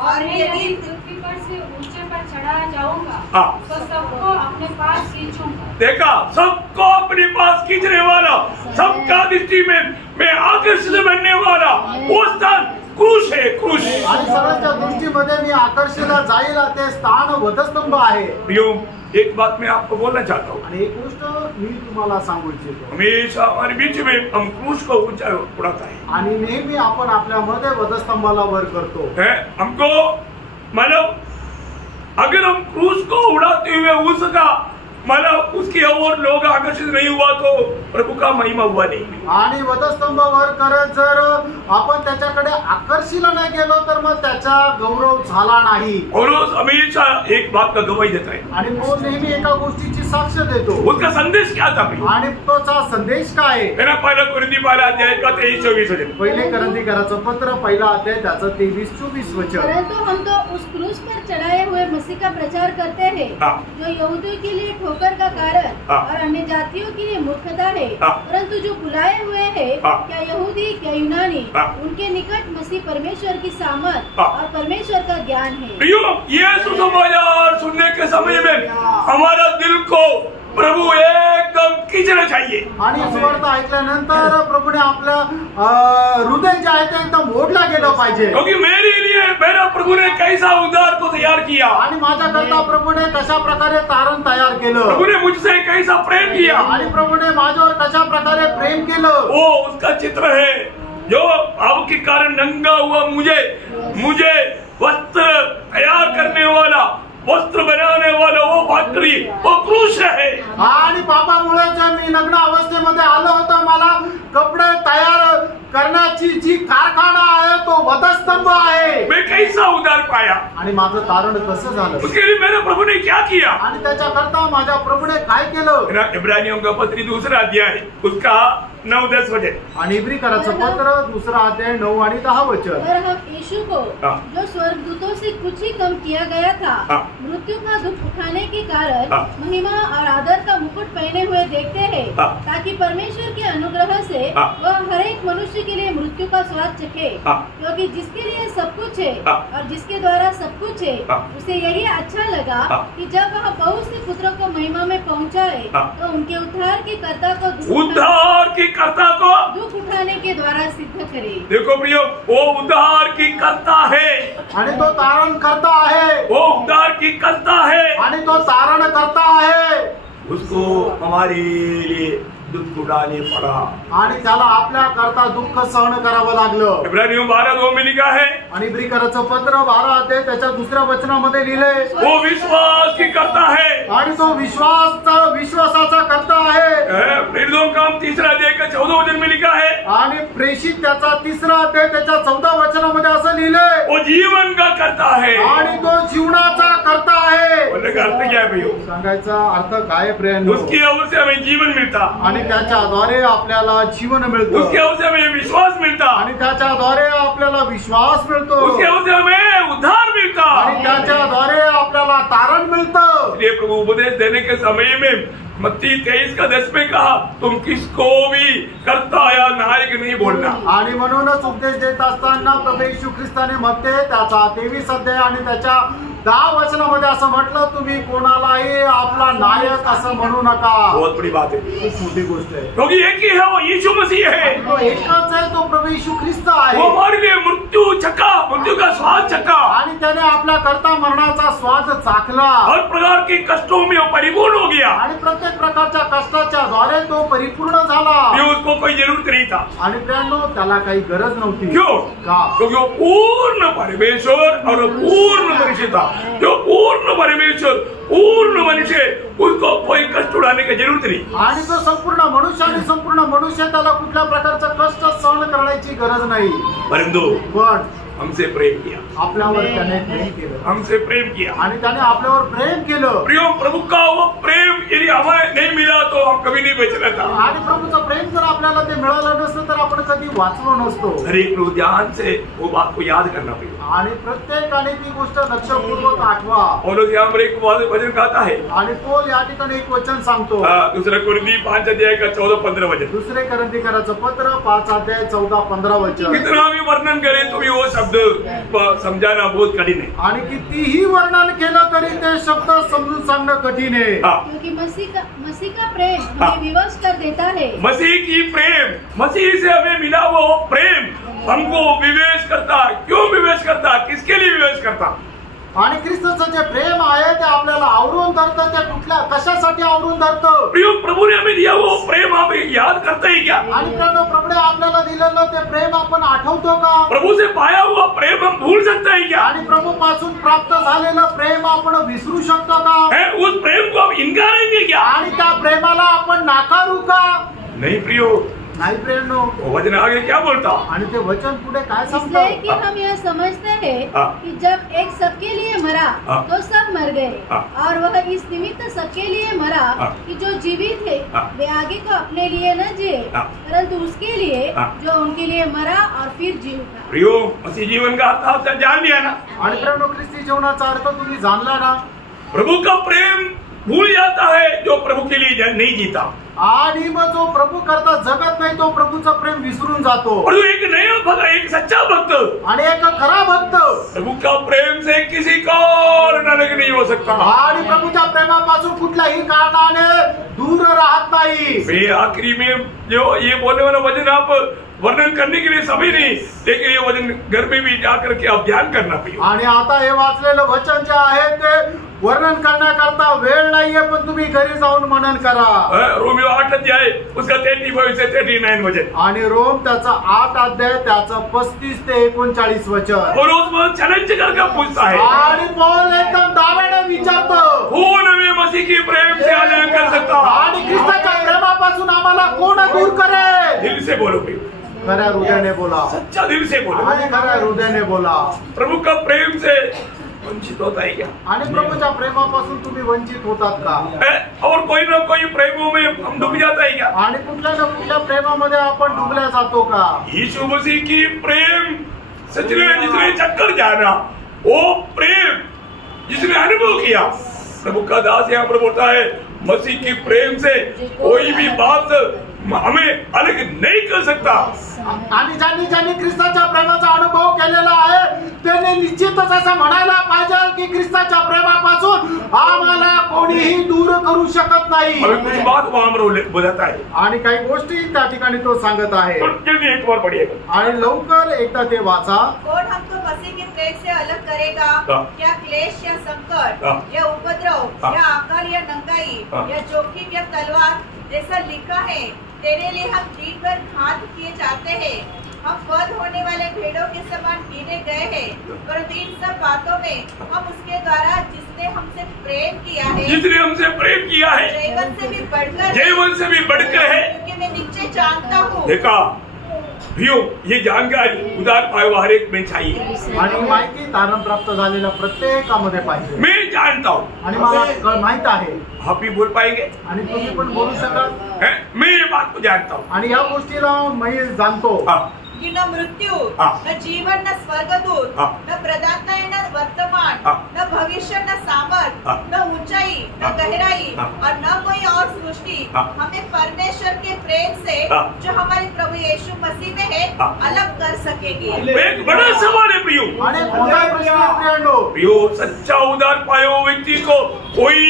और यदि पृथ्वी पर से ऊंचे पर चढ़ाया जाऊंगा हाँ। तो सबको अपने पास खींचूंगा। देखा, सबको अपने पास खींचने वाला, सबका दृष्टि में मैं आकर्षित बनने वाला वो स्थान क्रूस है, क्रूस। आणि सगळ्यांच्या दृष्टीमध्ये मी आकर्षिला जाईल ते स्थान वधस्तंभ आहे। प्रियो, एक बात मैं आपको बोलना चाहता हूँ, आणि एक गोष्ट मी तुम्हाला सांगू इच्छितो, हमेशा हमारे बीच में हम क्रूस को ऊंचा उड़ाता है, आणि नेहमी आपण आपल्यामध्ये वधस्तंभाला वर करतो। है हमको मतलब अगर हम क्रूस को उड़ाते हुए उसका मतलब उसकी ओर लोग आकर्षित नहीं हुआ तो प्रभु का महिमा हुआ नहीं। आणि वधस्तंभ वर करत जर आपण त्याच्याकडे आकर्षिला नाही गेलो तर मग त्याचा गौरव झाला नाही। पौलुस हमेशा एक बात का गवाही देता है, आणि तो नेहमी एका गोष्टीची साक्ष देतो। उसका संदेश क्या था? आणि तोचा संदेश काय आहे? मेरा पहला कुरिन्थी 12 अध्याय का 23-24 वचन, पहिले करंथीकराचं पत्र 1 अध्याय त्याचं 23-24 वचन। परंतु हम तो उस क्रूस पर चढ़ाए हुए मसीह का प्रचार करते हैं हाँ। जो यहूदियों के लिए ठोकर का कारण हाँ। और अन्य जातियों के लिए मूर्खता है, हाँ। परंतु जो बुलाए हुए हैं हाँ। क्या यहूदी क्या यूनानी, हाँ। उनके निकट मसीह परमेश्वर की सामर्थ हाँ। और परमेश्वर का ज्ञान है। प्रियो, ये सुसमाचार सुनने के समय में हमारा दिल को प्रभु एकदम खींचना चाहिए। आणि सुवार्ता ऐकल्यानंतर प्रभूने आपल्या हृदय जे आहे ते एकदम ओढला गेलं पाहिजे। क्योंकि मेरे लिए मेरा प्रभु ने कैसा उद्धार को तैयार किया, आणि माझ्याकरता प्रभूने कशा प्रकारे तारण तयार केलं, प्रभु ने मुझसे कैसा प्रेम किया, आणि प्रभूने माझ्यावर कशा प्रकारे प्रेम केलं, वो उसका चित्र है। जो पाप के कारण नंगा हुआ मुझे वस्त्र तैयार करने वाला, वस्त्र बनाने वाला वो फैक्ट्री, वो क्रूस है। आणि पापामुळे जे मी नग्न अवस्थेमध्ये आलो होतो, मला कपडे तयार करण्याची जी कारखाना आहे तो वधस्तंभ आहे। मैं कैसा उद्धार पाया, आणि माझं तारण कसं झालं, उसके लिए मेरे प्रभु ने क्या किया? आणि त्याच्याकरता माझ्या प्रभूने काय केलं? इब्रानियों का पत्री 2 अध्याय उसका 9-10 वचन, आणि इब्रीकराचं पत्र 2 अध्याय 9 आणि 10 वचन। और हम यीशु को हाँ। जो स्वर्गदूतों से कुछ ही कम किया गया था, हाँ। मृत्यु का दुख उठाने के कारण हाँ। महिमा और आदर का मुकुट पहने हुए देखते हैं, हाँ। ताकि परमेश्वर के अनुग्रह से हाँ। वह हर एक मनुष्य के लिए मृत्यु का स्वाद चखे, हाँ। क्योंकि जिसके लिए सब कुछ है हाँ। और जिसके द्वारा सब कुछ है, हाँ। उसे यही अच्छा लगा हाँ। कि जब वह बहुत से पुत्रों को महिमा में पहुंचाए, हाँ। तो उनके उद्धार के कर्ता को उद्धार की कर्ता को दुख उठाने के द्वारा सिद्ध करे। देखो प्रियो, वो उद्धार की कर्ता है, आणि तो तारण करता आहे, वो उद्धार की कर्ता है, आणि तो तारण करता आहे। उसको हमारे लिए दुख उठाने पड़ा। आणि त्याला आपल्या करता दुःख सहन करावं लागलं। इब्रानियों 12:2 में लिखा है, आणि इब्रिकराचं पत्र 12 अध्याय त्याच्या दुसऱ्या वचनामध्ये लिहिलंय, वो विश्वास की करता है, आणि तो विश्वासाचा करता आहे। प्रेरितों का काम 3 अध्याय का 14 वचन में लिखा है, आणि प्रेषित त्याचा 3 अध्याय त्याच्या 14 वचनामध्ये असं लिहिलंय, वो जीवन का करता है। आणि तो जीवनाचा करता आहे। बोलने का अर्थ क्या है भाइयों? सांगायचा अर्थ काय प्रियांनो? उसकी ओर से हमें जीवन मिलता, आणि त्याच्याद्वारे आपल्याला जीवन मिळतं, उसकी ओर से हमें विश्वास मिलता, आणि त्याच्याद्वारे आपल्याला विश्वास मिळतो, उसकी ओर से हमें उद्धार मिलता, आणि त्याच्याद्वारे आपल्याला तारण मिळतं। इसलिए प्रभु उपदेश देने के समय में मत्ती 23:10 में कहा, तुम किसको भी करता या नायक नहीं बोलना। आणि म्हणूनच उपदेश देत असताना प्रभू येशू ख्रिस्ताने मत्ते त्याचा 23 अध्याय आणि त्याच्या 10 वचनामध्ये असं म्हटलं, तुम्ही कोणालाही आपला नायक असं म्हणू नका। बहुत बड़ी बात है, खूप मोठी गोष्ट आहे, क्योंकि एक ही है, वो यीशु मसीह है। तो एकच आहे, तो प्रभू येशू ख्रिस्त आहे। वो हमारे लिए मृत्यू का स्वाद चखा, आणि त्याने आपल्या करता मरणाचा स्वाद चाखला, हर प्रकार के कष्टों में वो परिपूर्ण हो गया, आणि प्रत्येक प्रकारच्या कष्टाच्या द्वारे तो परिपूर्ण झाला। ये उसको कोई जरूरत नहीं था। आणि प्रियांनो, त्याला काही गरज नव्हती। क्यों? का? क्योंकि वो पूर्ण परमेश्वर और पूर्ण मनुष्य था। जो पूर्ण परमेश्वर पूर्ण मनुष्य, उसको कोई कष्ट उठाने की जरूरत नहीं। आणि तो संपूर्ण मनुष्य आणि संपूर्ण मनुष्य, त्याला कुठल्या प्रकारचं कष्ट सहन करण्याची गरज नाही। परंतु पण हमसे प्रेम किया, आपल्यावर त्याने प्रेम केलं, हमसे प्रेम किया। आणि त्याने आपल्यावर प्रेम केलं। प्रियो, प्रभु का वो प्रेम यदि हमें नहीं मिला तो हम कभी नहीं बच रहा था। आणि प्रभूचं प्रेम जर आपल्याला ते मिळालं नसतं तर आपण कधी वाचलो नसतो। हर एक लोग ध्यान से वो बात को याद करना पड़ेगा। आणि प्रत्येकाने ती गोष्ट लक्षपूर्वक आठवा। पौलुस यहाँ पर एक वचन कहता है, आणि पौल या ठिकाणी एक वचन सांगतो, दूसरा कुरिन्थी 5 अध्याय का 14-15 वचन। दुसरे करंथीकराचं पत्र 5 अध्याय 14-15 वचन। कितना भी वर्णन करें तो भी वो शब्द समझाना बहुत कठिन है। आणि कितीही वर्णन केलं तरी ते शब्द समजून सांगणं कठीण आहे। क्योंकि मसीह का प्रेम हमें विवश कर देता है। मसीह की प्रेम, मसीह से हमें मिला वो प्रेम हमको विवेश करता। क्यों विवेश करता? किसके लिए विवेश करता? आणि ख्रिस्ताचं जे प्रेम आहे ते आपल्याला आवरून धरतं। ते कुठल्या कशासाठी आवरून धरतं? प्रियो, प्रभु ने हमें दिया वो प्रेम आप याद करते ही क्या? आणि प्रभूने आपल्याला दिलेलं ते प्रेम आपण आठवतो का? प्रभु से पाया हुआ प्रेम हम भूल सकते हैं क्या? आणि प्रभू पासून प्राप्त झालेलं प्रेम आपण विसरू शकतो का? उस प्रेम को हम इनकारेंगे क्या? आणि त्या प्रेमाला आपण नाकारू का? नहीं प्रियो, नाही प्रेरणो। वचन आगे क्या बोलता? आणि ते वचन पुढे काय इसलिए सांगतं? कि हम यह समझते हैं कि जब एक सबके लिए मरा तो सब मर गए, और वह इस निमित्त सबके लिए मरा कि जो जीवित थे वे आगे को अपने लिए न जिए, परंतु उसके लिए जो उनके लिए मरा और फिर जी उठा। प्रियो, मसीह जीवन का अर्थ आपने जान लिया ना? आणि प्रेरणो, ख्रिस्ती जीवनाचा अर्थ तुम्ही जाणला ना? प्रभु का प्रेम भूल जाता है जो प्रभु के लिए नहीं जीता। आणि मग जो प्रभू करता जगत नाही तो प्रभूचं प्रेम विसरून जातो। और एक नया भक्त, एक सच्चा भक्त आणि एक खरा भक्त प्रभु का प्रेम से किसी का और नरक नहीं हो सकता। आणि प्रभूच्या प्रेमापासून कुठल्याही कारणाने दूर राहत नाही। मैं आखिरी में जो ये बोलने वाला वचन आप वर्णन करने के लिए सभी नहीं, लेकिन ये वचन घर में भी जाकर के आप ध्यान करना पड़ेगा। आणि आता हे वाचलेलं वचन जे आहे ते वर्णन करण्याकरता वेळ नाहीये, पण तुम्ही घरी जाऊन मनन करा। रोमियो 8 अध्याय उसका 35 से 39 वचन। आणि रोम त्याचा 8 अध्याय त्याचं 35 ते 39 वचन। और उसमें चैलेंज करके पूछता है, आणि पौल एकदम दाव्याने विचारतो, कौन हमें मसीह के प्रेम से अलग कर सकता? आणि ख्रिस्ताच्या प्रेमापासून आम्हाला कोण दूर करेल? दिल से बोलो, खऱ्या हृदयाने बोला, सच्चा दिल से बोलो। आणि खऱ्या हृदयाने बोला। प्रभु का प्रेम से वंचित होता है क्या? आणि प्रभूच्या प्रेमापासून तुम्ही वंचित होतात का? और कोई ना कोई प्रेमों में हम डूब जाता है क्या? आणि कुठल्या ना कुठल्या प्रेमामध्ये आपण डुबल्या जातो का? यीशु मसीह की प्रेम सच में जिसने चक्कर जाना, वो प्रेम जिसने अनुभव किया, प्रभु का दास यहाँ पर बोलता है, मसीह की प्रेम से कोई भी बात हमें अलग नहीं कर सकता। आणि ज्यांनी ख्रिस्ताच्या प्रेमाचा अनुभव केलेला आहे त्याने निश्चितच असं म्हणायला पाहिजे की ख्रिस्ताच्या प्रेमापासून आम्हाला कोणी कोणीही दूर करू शकत नाही. अभी कुछ बात वहां पर बोलता है आणि काही गोष्टी त्या ठिकाणी तो सांगत आहे. तो जल्दी एक बार पढ़िएगा. आणि लवकर एकदा ते वाचा. कौन हमको मसीह के प्रेम से अलग करेगा? क्या क्लेश या संकट या उपद्रव या अकाल या नंगाई या जोखिम या तलवार? जैसा लिखा है, तेरे लिए हम दिन भर घात किए जाते हैं, हम वध होने वाले भेड़ों के समान गिने गए हैं. परंतु इन सब बातों में हम उसके द्वारा जिसने हमसे प्रेम किया है, जिसने हमसे प्रेम किया है, जीवन से भी बढ़कर है, क्योंकि मैं निश्चय जानता हूँ. देखा भियो, ये जानकारी उदार पायो हर एक में चाहिए. आणि माहिती तारण प्राप्त झालेल्या प्रत्येकामध्ये पाहिजे. मैं जानता हूँ आणि मला माहित आहे. आप भी बोल पाएंगे आणि तुम्ही पण बोलू शकाल. मैं ये बात को जानता हूँ. आणि या गोष्टीला मी जाणतो कि न मृत्यु न जीवन न स्वर्गदूत न प्रदाताएं न वर्तमान न भविष्य न सामर्थ न ऊंचाई न गहराई और न कोई और सृष्टि हमें परमेश्वर के प्रेम से जो हमारे प्रभु यीशु मसीह में है अलग कर सकेगी. एक बड़ा सवाल है प्रियो. आणि मोठा प्रश्न आहे प्रियांनो. प्रियो, सच्चा उदार पायो व्यक्ति को कोई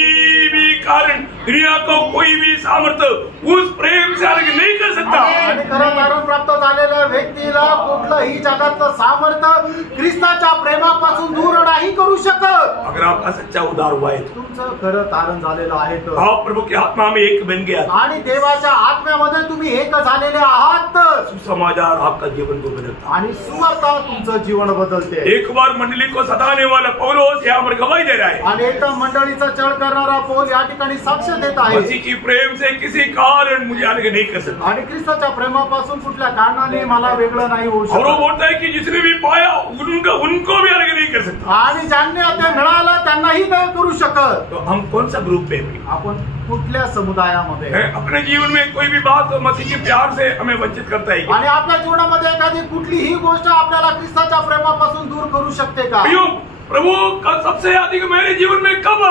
भी कारण, दुनिया को कोई भी सामर्थ्य उस प्रेम से अलग नहीं कर सकता. आणि खरं तारण प्राप्त झालेल्या व्यक्तीला कुठलंही जगातलं सामर्थ्य ख्रिस्ताच्या प्रेमापासून दूर नाही करू शकत. अगर आपका सच्चा उदार हुआ है तो तुमचं खरं तारण झालेलं आहे तर आप प्रभु की आत्मा में एक बन गया आणि देवाच्या आत्म्यामध्ये तुम्ही एक झालेले आहात. सुसमाचार आपका जीवन को बदलता. आणि सुवार्ता तुमचं जीवन बदलते. एक बार मंडली को सताने वाला पौलुस यहाँ पर गवाही दे रहा है. आणि एकदा मंडळीचा छळ करणारा पौल या ठिकाणी साक्ष देत आहे. मसीह की प्रेम से किसी कारण मुझे अलग नहीं कर सकता. आणि ख्रिस्ताच्या प्रेमापासून कुठल्या कारणाने मला वेगळं नाही होऊ और वो शकत. बोलता है कि जिसने भी पाया उनको भी अलग नहीं कर सकता. आणि ज्यांनी ते मिळालं त्यांनाही नाही करू शकत. तो हम कौन सा ग्रुप में आपण कुठल्या समुदायामध्ये अपने जीवन में कोई भी बात मसीह के प्यार से हमें वंचित करता है. आणि आपल्या जीवनामध्ये एखादी कुठलीही गोष्ट आपल्याला ख्रिस्ताच्या प्रेमापासून दूर करू शकते का? प्रभु का सबसे अधिक मेरे जीवन में कब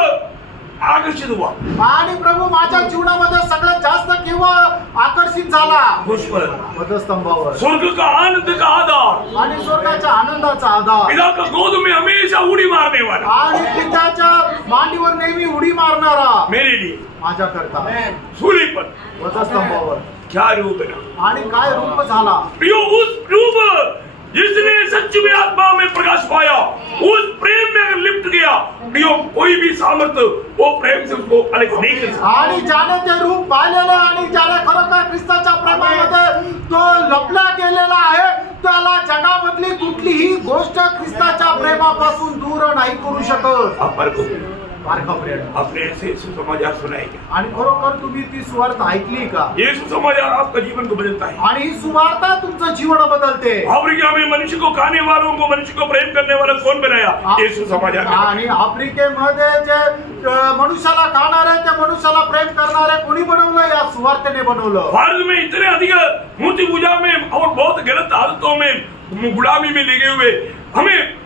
आकर्षित हुआ? आणि प्रभू माझ्या जीवनामध्ये सगळ्यात जास्त केव्हा आकर्षित झाला? वधस्तंभावर. स्वर्ग का आनंद का आधार आणि स्वर्गाच्या आनंदाचा आधार. पिता का गोद में हमेशा उड़ी मारने वाला आणि पित्याच्या मांडीवर नेहमी उडी मारणारा मेरे लिए माझ्या करता सूली पर वधस्तंभावर. क्या रूप है आणि काय रूप झाला? प्रियो, उस रूप जिसने सच में आत्मा में प्रकाश पाया, उस प्रेम में अगर लिप्त गया, प्रियो कोई भी सामर्थ्य वो प्रेम से उसको अलग नहीं कर सकता. आणि ज्याने ते रूप पाहिलेलं आणि ज्याने खरोखर ख्रिस्ताच्या प्रेमामध्ये तो लपला गेलेला आहे, त्याला जगामधली कुठलीही गोष्ट ख्रिस्ताच्या प्रेमापासून दूर नाही करू शकत. अपने से सुसमाचार सुनाएगा. आणि खरोखर तुम्ही ती सुवार्ता ऐकली का? ये सुसमाचार आपका जीवन को बदलता है. आणि ही सुवार्ता तुमचं जीवन बदलते. अफ्रीका में मनुष्य को खाने वालों को, मनुष्य को प्रेम करने वाला कौन बनाया? ये सुसमाचार. आणि आफ्रिकेमध्ये जे मनुष्याला खाणारे, त्या मनुष्याला प्रेम करणारे कोणी बनवलं? या सुवार्तेने बनवलं. भारत में इतने अधिक मूर्ति पूजा में और बहुत गलत आदतों में, गुलामी में लगे हुए हमें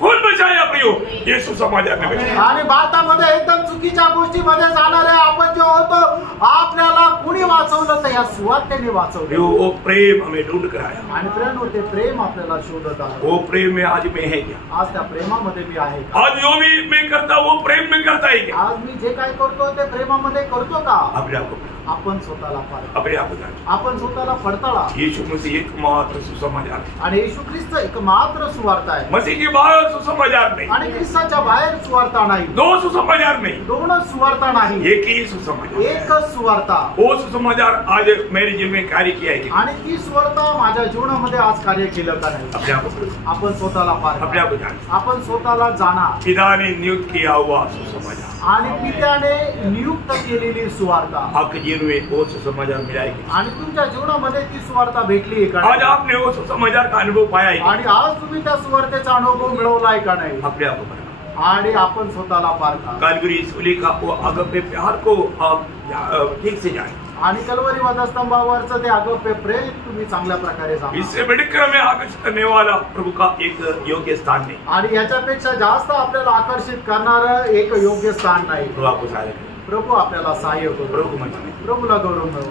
कौन बचाया? प्रियो, ये सुसमाचार ने बचाया. आणि भारतामध्ये एकदम चुकीच्या गोष्टीमध्ये जाणारे आपण जे होतो, आपल्याला कुणी वाचवलं? तर या सुवार्तेने वाचवलं. वो प्रेम हमें ढूंढ कर आया. आणि प्रेम होते, प्रेम आपल्याला शोधत आलं. वो प्रेम में आज मैं है क्या? आज त्या प्रेमामध्ये मी आहे. आज जो भी मैं करता वो प्रेम में करता है क्या? आज मी जे काय करतो ते प्रेमामध्ये करतो का? अपने आप को, आपण स्वतःला पाहतो, अपने आप को जान. आपण स्वतःला पडताळा. यीशु मसीह एकमात्र सुसमाचार है. आणि येशू ख्रिस्त एकमात्र सुवार्ता आहे. मसीह के बाहर सुसमाचार नहीं. आणि ख्रिस्ताच्या बाहेर सुवार्ता नाही. दो सुसमाचार नहीं. दोनच सुवार्ता नाही. एक ही सुसमाचार. एकच सुवार्ता. वो सुसमाचार आज मेरे जीवन में कार्य किया है. आणि ती सुवार्ता माझ्या जीवनामध्ये आज कार्य केलं का नाही? अपने आप को, आपण स्वतःला पाहतो, अपने आप को जान. आपण स्वतःला जाणा. पिता ने नियुक्त किया हुआ सुसमाचार, आणि पित्याने नियुक्त केलेली सुवार्ता आपके जीवन में वो सुसमाचार मिलाएगी. आणि तुमच्या जीवनामध्ये ती सुवार्ता भेटली का? आज आपने वो सुसमाचार का अनुभव पाया है. आणि आज तुम्ही त्या सुवार्तेचा अनुभव मिळवलाय का नाही? अपने आप को बना. आणि आपण स्वतःला पारखा. कालवरी सूली का वो अगप्य प्यार को आप ठीक से जाने. आणि कलवरी वधस्तंभावरचं ते अगप्य प्रेम तुम्ही चांगल्या प्रकारे जाणा. इससे बढ़कर हमें आकर्षित करने वाला प्रभु का एक योग्य स्थान नहीं. आणि याच्यापेक्षा जास्त आपल्याला आकर्षित करणारं एक योग्य स्थान नाही. प्रभु आपको सहायता करे. प्रभु आपल्याला सहाय्य करू. प्रभु को मंच में प्रभूला गौरव मिळवू.